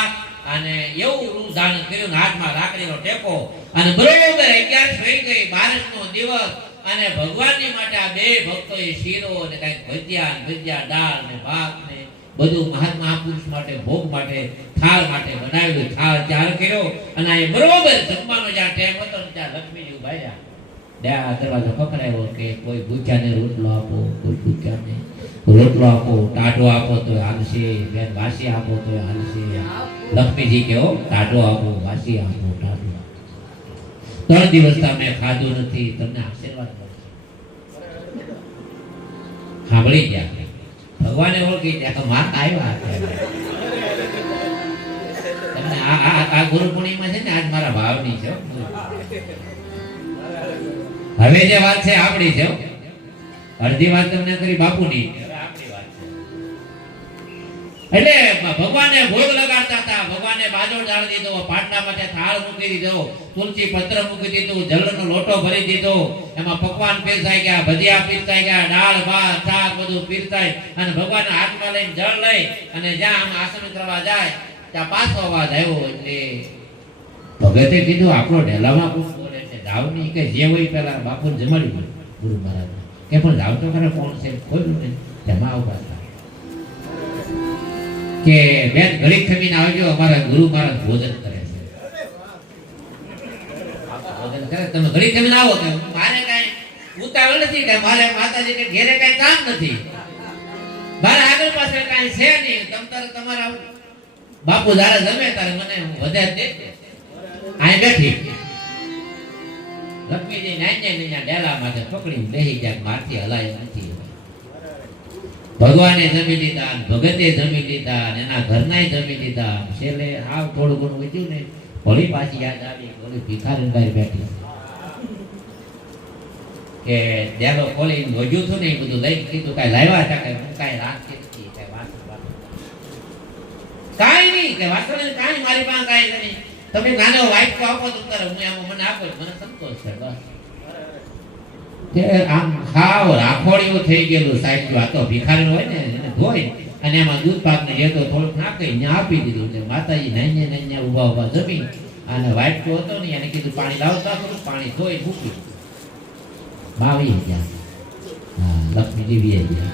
અને એવું રૂપ ધારણ કર્યું, હાથમાં લાકડીનો ટેકો. અને બરોબર 11 થઈ ગઈ, 12નો દિવસ. અને ભગવાનની માટે આ 2 ભક્તોએ શીરો અને કઈક ભજીયા દાળ ને ભાત ને બધું મહાપુરુષ માટે ભોગ માટે થાળ માટે બનાવેલું થાળ તૈયાર કર્યો. અને આ બરોબર જમવાનો જ્યાં ટાઈમ હતો ત્યાં લક્ષ્મીજી ઉભા રહ્યા. દરવાજો પકડાયો કે કોઈ ભૂખ્યાને રોટલો આપો, કોઈ ભૂખ્યાને રોટલો આપો, ટાઢો આપો તો હાલશે, બેન વાસી આપો તો હાલશે. લક્ષ્મીજી કહો ટાઢો આપો, વાસી આપો, ટાઢો આપો. 3 દિવસ તમે ખાધું નથી, તમને આશીર્વાદ મળશે. સાંભળી ગયા, ભગવાને ઓળખી ગયા, માતા આવ્યા. તમને આ ગુરુ પૂર્ણિમા છે ને, આજ મારા ભાવની છે. હવે જે વાત છે આપણી છે, અડધી વાત તમને કરી બાપુની. એટલે ભગવાને ભોગ લગાડતા હતા, ભગવાને બાજો ડાળ દીધો, પાટલા માટે થાળ મૂકી દીધો, તુલસી પત્ર મૂકી દીધું, જળનો લોટો ભરી દીધો, એમાં પકવાન પીરસાઈ ગયા, ભજીયા પીરસાઈ ગયા, દાળ ભાત શાક બધું પીરસાય, અને ભગવાનના હાથમાં લઈને જળ લઈ અને જ્યાં આમ આસન કરવા જાય ત્યાં પાછો અવાજ આવ્યો. એટલે ભગતે કીધું આપણો ઢેલામાં કોણ બોલે છે? જાવની કે જે હોય પેલા બાપુને જમાડી દો. ગુરુ મહારાજ કે પણ જાવ તો ખરે કોણ છે? ખોલ્યું ને તેમાં આવતા કે બેન ઘડી ખમીને આવજો, અમારા ગુરુ મહારાજ ભોજન કરે છે. ભોજન કરે તમે ઘડી ખમીને આવો. કે મારે કઈ ઉતાવળ નથી, કે મારે માતાજી કે ઘેરે કઈ કામ નથી, મારે આગળ પાછળ કઈ છે નહીં. તમારા બાપુ જયારે જમે ત્યારે મને વધારે દે. અહીં બેઠી લક્ષ્મીજી નાઈ ડેલા માટે પકડી બેસી જાય, મારથી હલાય નથી. ભગવાને જમી લીધા, ભગતે જમી લીધા, એના ઘરનાય જમી લીધા. છેલ્લે આવ થોડું ઘણું વધ્યું ને, ભળી પાછી યાદ આવી, ભોળી ભિખારી બહાર બેઠી કે ડેલો ખોલીને વધ્યું હતું ને એ બધું લઈ કીધું કઈ લાવ્યા હતા? કે હું કઈ રાખતી નથી, કઈ વાસણ કાંઈ નહીં, કે વાસણ કાંઈ મારી પાસે કાંઈ નહીં. તમે નાનો વાઇટ આપો તો હું એમાં મને આપો, મને સંતોષ છે બસ. કે આમ ખાવ રાખોડીઓ થઈ ગયેલું સાહેબ. આ તો ભિખારી હોય ને એને ધોઈ અને એમાં દૂધ પાક ને જે તો થોડુંક નાખી ને આપી દીધું. એટલે માતાજી નાઈને ઉભા ઉભા જમી અને વાઇટ હતો ને એને કીધું પાણી લાવતા, થોડું પાણી ધોઈ મૂકી બાવી ગયા. હા, લક્ષ્મીજી વી ગયા.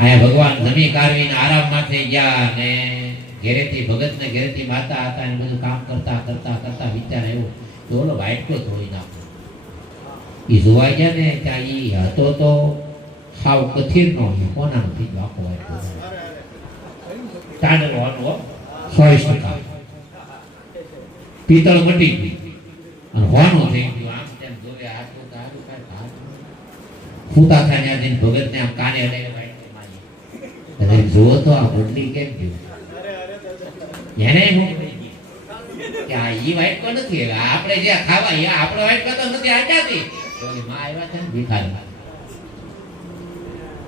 અહીંયા ભગવાન જમી કારવીને આરામમાં થઈ ગયા ને ઘેરેથી ભગત ને ઘેરેથી માતા હતા ને બધું કામ કરતા કરતા કરતા વિચાર આવ્યો તો ઓલો વાઇટકો ધોઈ નાખો. એ જોવા ગયા ને ત્યાં એ હતો તો સાવ કથિર નો કોના નથી આખો વાઇટકો ચાંદલો 100% પિત્તળ મટી ગઈ અને હોનું થઈ ગયું. આમ તેમ જોવે આટલું તો આટલું કઈ ફૂતા થાય ત્યાં ભગત ને આમ કાને લઈને વાઇટકો મારી જોવો તો આ બદલી કેમ ગયું એને કે આ ઈ વાઇટકો નથી, આપણે જે ખાવા એ આપણો વાઇટકો તો નથી. આજાતી ઓલી માં આવ્યા છે ને ભિખારી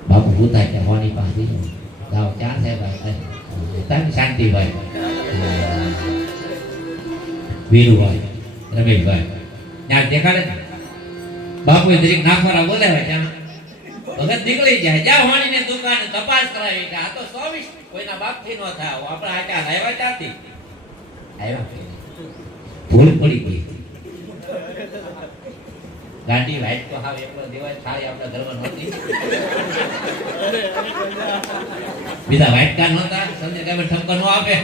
બાપુ ભૂતા કે હોની પાસે ગાવ ચાર સાહેબ આવ્યા શાંતિભાઈ, વીરુભાઈ, રમેશભાઈ ત્યાં દેખાડે બાપુ દરેક નાખવાના બોલાવે ત્યાં ભગત નીકળી જાય. જ્યાં હોણીને દુકાને તપાસ કરાવી કે આ તો 24 કોઈના બાપથી નો થાય, આપણે આટા લાવ્યા ચાતી આવ્યા ભૂલ પડી ગઈ. ગાડી વાઇટ તો હાવ એકલો દેવાય થાળી આપણા ધર્મ નહોતી. બીજા વાઇટ કાર નહોતા, સંજય કામે ઠપકો નો આપે.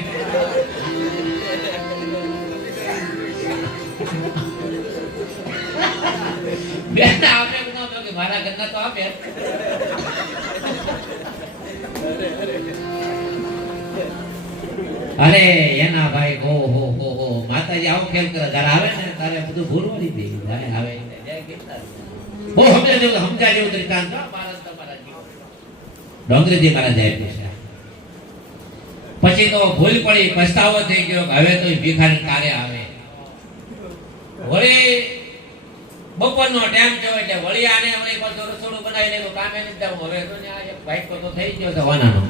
બેટા આપે નો તો કે મારા ઘરના તો આપે. અરે એના ભાઈ હો હો હો હો માતાજી આવો ખેલ કરે. ઘર આવે ને તારે બધું ભૂલવાની દે. ઘરે આવે બહુ સમજા જેવું દ્રષ્ટાંત ડોંગરીજી મારા જાય પૂછ્યા. પછી તો ભૂલ પડી, પછતાવો થઈ ગયો. હવે તો ભિખારી કારે આવે. વળી બપોરનો ટાઈમ થયો એટલે વળી આને વળી પાછું રસોડું બનાવી લેવું, કામે નથી જવું. હવે તો આ એક વાઇટકો તો થઈ ગયો છે વાનાનો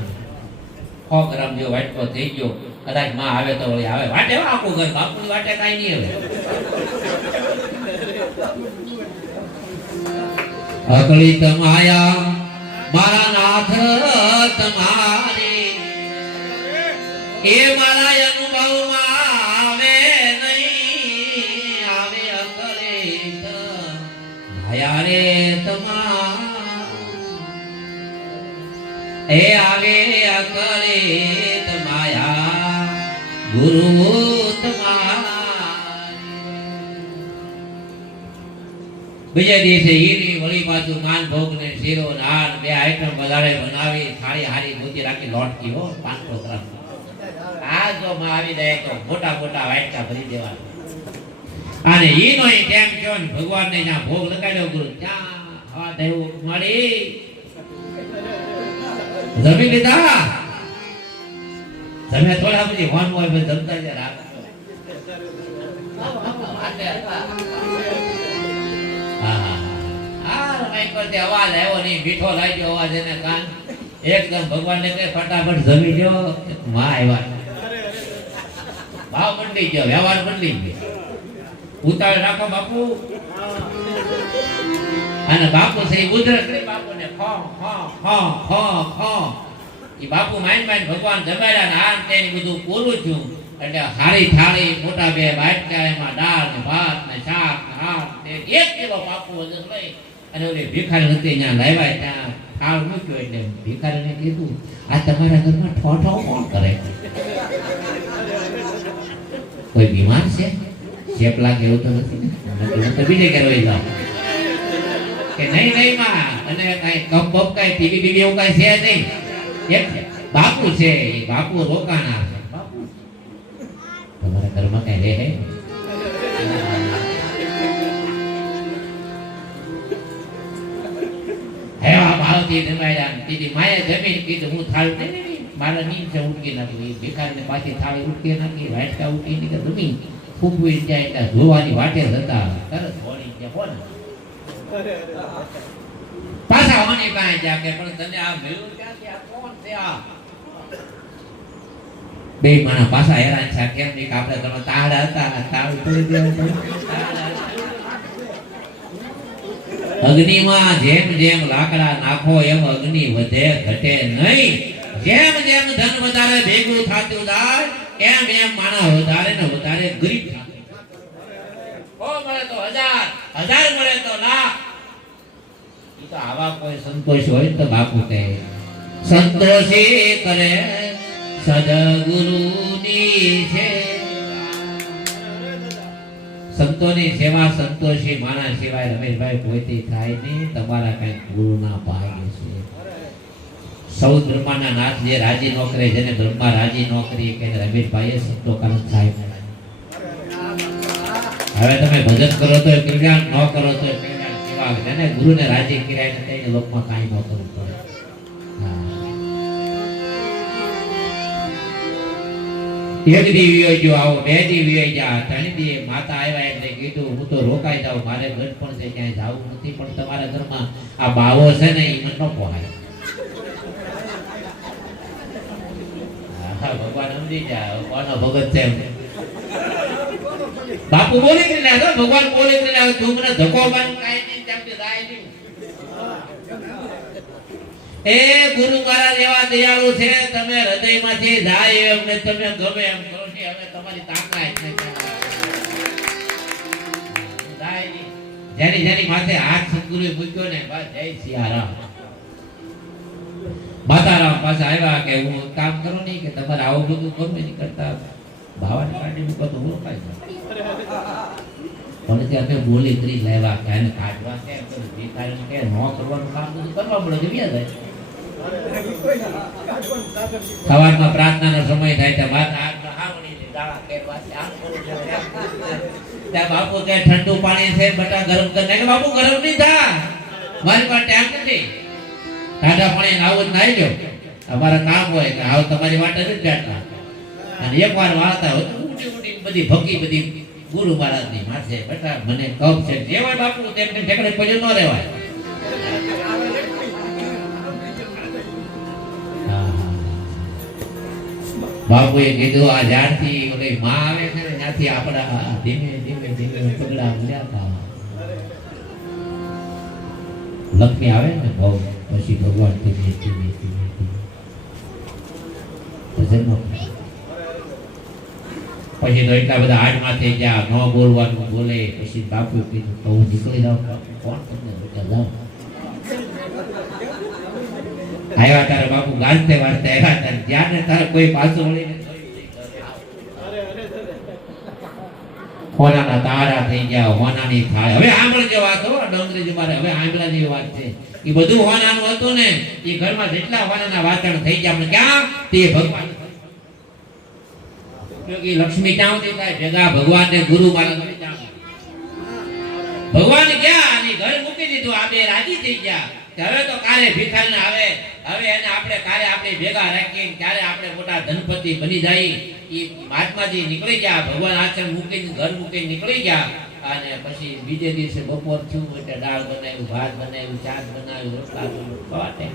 100 ગ્રામ જેવો વાઇટકો થઈ ગયો. કદાચ માં આવે તો વળી આવે. વાટે આખું ઘર, બાપુની વાટે કાંઈ નહીં. હવે અકળિત માયા મારા નાથ તમારી એ મારા અનુભવમાં આવે નહીં. આવે અકળિત માયા રે તમારી એ આવે અકળિત માયા ગુરુ તમારી. બીજા દિવસે ઈની વળી પાછું માન ભોગ ને શીરો ને હાર બે આઈટમ વધારે બનાવી થાળી હારી મોતી રાખી લોટકી હો 500 ગ્રામ. આ જો માં આવી જાય તો મોટા મોટા વાટકા ભરી દેવાના. અને ઈનો ઈ ટેમ થયો ને ભગવાનને જ્યાં ભોગ લગાડ્યો ગુરુ ત્યાં હવા દેવું મળી જમી લીધા. તમે થોડા પછી હોન હોય જમતા જ રાખ. અવાજ આવ્યો નહીં, મીઠો લાગ્યો અવાજ એને કાન એકદમ ભગવાનને કહે ફટાફટ જમી ગયો. માં આવ્યા, ભાવ મંડી ગયો, વ્યવહાર બદલી ગયો. ઉતાળ રાખો બાપુ. અને બાપુ છે ઉધરસ કરી બાપુ ને ખો ખો ખો ખો ખો. એ બાપુ માઈન માઈન ભગવાન જમાડ્યા ને આ તેની બધું પૂરું છું. એટલે હારી થાળી મોટા બે બાટકા એમાં દાળ ને ભાત ને શાક ને હાથ ને 1 કિલો બાપુ વજન લઈ અને ઓલી ભિખારી હતી ત્યાં લાવ્યા. ત્યાં થાળ મૂક્યો એટલે ભિખારીને કીધું આ તમારા ઘરમાં ઠોઠો કોણ કરે? કોઈ બીમાર છે? ચેપ લાગે એવું તો નથી ને? તો બીજે કે રોઈ જાવ કે નહીં નહીં માં અને કઈ કપ બપ કઈ ટીવી બીવી એવું કઈ છે નહીં. એક બાપુ છે, બાપુ રોકાણા છે. બાપુ તમારા ઘરમાં કઈ રહે? હેવા ભાવથી જમાડ્યા. દીદી માએ જમીન કીધું હું થાળ નહીં મારા નીમ છે ઉટકી નાખી. ભિખારીને પાછી થાળી ઉટકી નાખી, વાટકા ઉટકી નીકળી જમીન ફૂંકવી જાય એટલે ધોવાની વાટે જતા તરત હોળી ગયા કોણ પાછા હોની પાસે જા કે પણ તને આ મળ્યું ક્યાંથી? આ કોણ છે? આ બે માણા પાછા હેરાન છે. કેમ નહીં આપણે તમે તાળા હતા તાળ ઉતરી ગયા. અગ્નિમાં જેમ જેમ લાકડા નાખો એમ અગ્નિ વધે ઘટે નહીં. જેમ જેમ ધન વધારે ભેગું થતું જાય એમ એમ માણસ વધારે ને વધારે ગરીબ થાય. મળે તો 1000 મળે તો લાખ. ઈ તો આવા કોઈ સંતોષ હોય તો બાપુ કહે સંતોષી કરે સદગુરુની સેવા. સંતોની સેવા સંતોષી માણસ સિવાય રમેશભાઈ કોઈથી થાય નહીં. તમારા કઈ ગુરુના ભાગ્ય છે. સૌ બ્રહ્માના નાથ જે રાજી નો કરે, જેને બ્રહ્મા રાજી નો કરી કે રમેશભાઈએ સંતો કારણ થાય. હવે તમે ભજન કરો તો કલ્યાણ, ન કરો તો કલ્યાણ. સેવા જેને ગુરુને રાજી કર્યા ને તેને લોકમાં કાંઈ ન કરવું પડે. એક દી જો આવો, 2 દી જા, 3 દી માતા આવ્યા એટલે કીધું હું તો રોકાઈ જાઉં, મારે ઘર પણ છે ક્યાંય જાવું નથી, પણ તમારા ઘરમાં આ બાવો છે ને એ મને ન પોહાય. ભગવાન સમજી જાય કોનો ભગત છે. બાપુ બોલી કે ના ભગવાન બોલે કે ના તું મને ધક્કો માર કાઈ નહીં તેમ જાય નહીં. એ ગુરુ મહારાજ એવા દયાળુ છે, તમે હૃદયમાંથી જાય એમ ને તમે ગમે એમ કરો છો. હવે તમારી તાકાત નથી. જાય નહીં. જેની માથે હાથ સદગુરુએ મૂક્યો ને બસ જય સિયારામ. માતારામ પાસે આવ્યા કે હું કામ કરો નહીં કે તમારે આવું બધું કરું નહીં કરતા ભાવાને કાઢી મૂકો તો હું કાઢી પણ ત્યાં મેં બોલી કરી લાવ્યા કે એને કાઢવા કે ભિખારી કે ન કરવાનું કામ બધું કરવા પડે જમ્યા જાય. સવારમાં પ્રાર્થનાનો સમય થાય તો માતા ત્યાં બાપુ કે ઠંડુ પાણી છે બટા ગરમ કરીને કે બાપુ ગરમ નહીં થા મારી પાસે ટાઈમ નથી. ઠંડા પાણી આવું જ નાઈ લ્યો. અમારા કામ હોય કે આવ તમારી વાટે નથી જાતા. અને એકવાર વાળતા હોય ઉડી બધી ભકી બધી ગુરુ મહારાજની માથે બેટા મને કપ છે જેવા બાપુ તેમ તેમ ઠેકડે પડ્યો ન રહેવાય. બાપુએ કીધું આ જ્યારથી ઓલી માં આવે છે ને ત્યાંથી આપણા ધીમે ધીમે ધીમે પગડા મળ્યા. લક્ષ્મી આવે ને બહુ પછી ભગવાન ધીમે ધીમે ધીમે પછી તો એટલા બધા હાડમાં થઈ ગયા ન બોલવાનું બોલે. પછી બાપુ કીધું તો હું નીકળી જાઉં. કોણ તમને જાઉં આવ્યા તારે બાપુ ગાજતે વાળતે આવ્યા તારે જ્યાં તારે કોઈ પાછું વળીને હોનાના તારા થઈ ગયા, હોનાની થાય. હવે સાંભળજો વાત હો ડોંગરીજી મારે, હવે સાંભળ્યા જેવી વાત છે. એ બધું હોનાનું હતું ને, એ ઘરમાં જેટલા હોનાના વાસણ થઈ ગયા પણ ક્યાં તે ભગવાન કે લક્ષ્મી ચાવતી થાય ભેગા ભગવાન ને ગુરુ મારા ભગવાન ગયા અને ઘર મૂકી દીધું. આ બે રાજી થઈ ગયા. હવે તો કારે ભિખારી ને હવે એને આપણે કારે આપણે ભેગા રાખીને ક્યારે આપણે મોટા ધનપતિ બની જાય. એ મહાત્માજી નીકળી ગયા, ભગવાન આશ્રમ મૂકીને ઘર મૂકીને નીકળી ગયા. અને પછી બીજે દિવસે બપોર થયું એટલે દાળ બનાવ્યું, ભાત બનાવ્યું, શાક બનાવ્યું, રોટલા બનાવ્યું.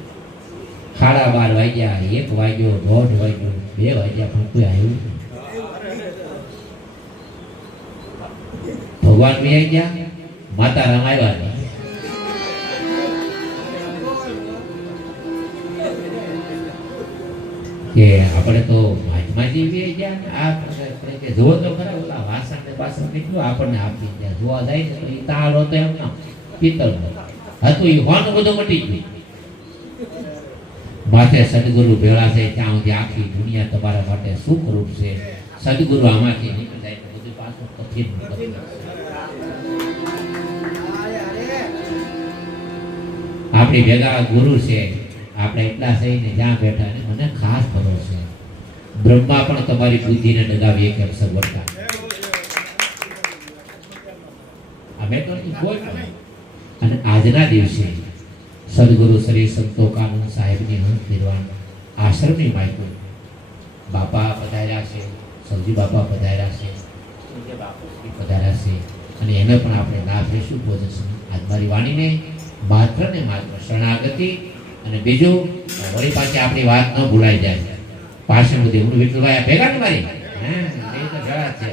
12:30 વાગ્યા, 1 વાગ્યો, 1:30 વાગ્યો, 2 વાગ્યા પણ કોઈ આવ્યું. ભગવાન બી આવી ગયા, માતા રામ આવ્યા નહીં. કે આપણે તો મહાત્માજી બી આવી ગયા, આ કે જોવો તો ખરા ઓલા વાસણ ને બાસણ કેટલું આપણને આપી ગયા. જોવા જાય ને તો એ તાળ હતો એમ ના પિત્તળ હતું, એ હોનું બધું મટી ગયું. માથે સદગુરુ ભેળા છે ત્યાં સુધી આખી દુનિયા તમારા માટે સુખ રૂપ છે. સદગુરુ આમાંથી નીકળી જાય તો બધું પાછું કથિત આપણી ભેગા ગુરુ છે. આપણે એટલા થઈને જ્યાં બેઠા ને મને ખાસ ભરોસો છે, બ્રહ્મા પણ તમારી બુદ્ધિને ડગાવી એક અક્ષર બોલતા. અમે તો કોઈ પણ. અને આજના દિવસે સદગુરુ શ્રી સંતો કાનૂન સાહેબની હંસ નિર્વાણ આશ્રમની માયકો બાપા પધાર્યા છે, સૌજી બાપા પધાર્યા છે, પધાર્યા છે. અને એને પણ આપણે લાભ લેશું. ભોજન આજ મારી વાણીને માત્ર ને માત્ર શરણાગતિ. અને બીજું વળી પાછી આપણી વાત ન ભૂલાઈ જાય. પાસે બધી હું વિઠ્ઠલભાઈ ભેગા ને મારી છે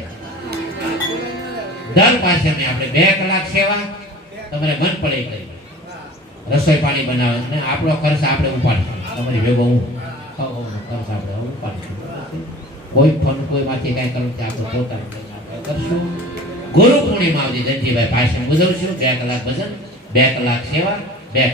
દર પાસે આપણે 2 કલાક સેવા તમારે મન પડે કરી રસોઈ પાણી બનાવે અને આપણો ખર્ચ આપણે ઉપાડીશું. તમારી ભેગો હું ખર્ચ આપણે ઉપાડીશું. કોઈ ફોન કોઈમાંથી કાંઈ કરવું છે આપણે પોતાનું કરશું. ગુરુ પૂર્ણિમા આવતી ધનજીભાઈ પાસે મુજવશું. 2 કલાક ભજન, 2 કલાક સેવા, 2 કલાક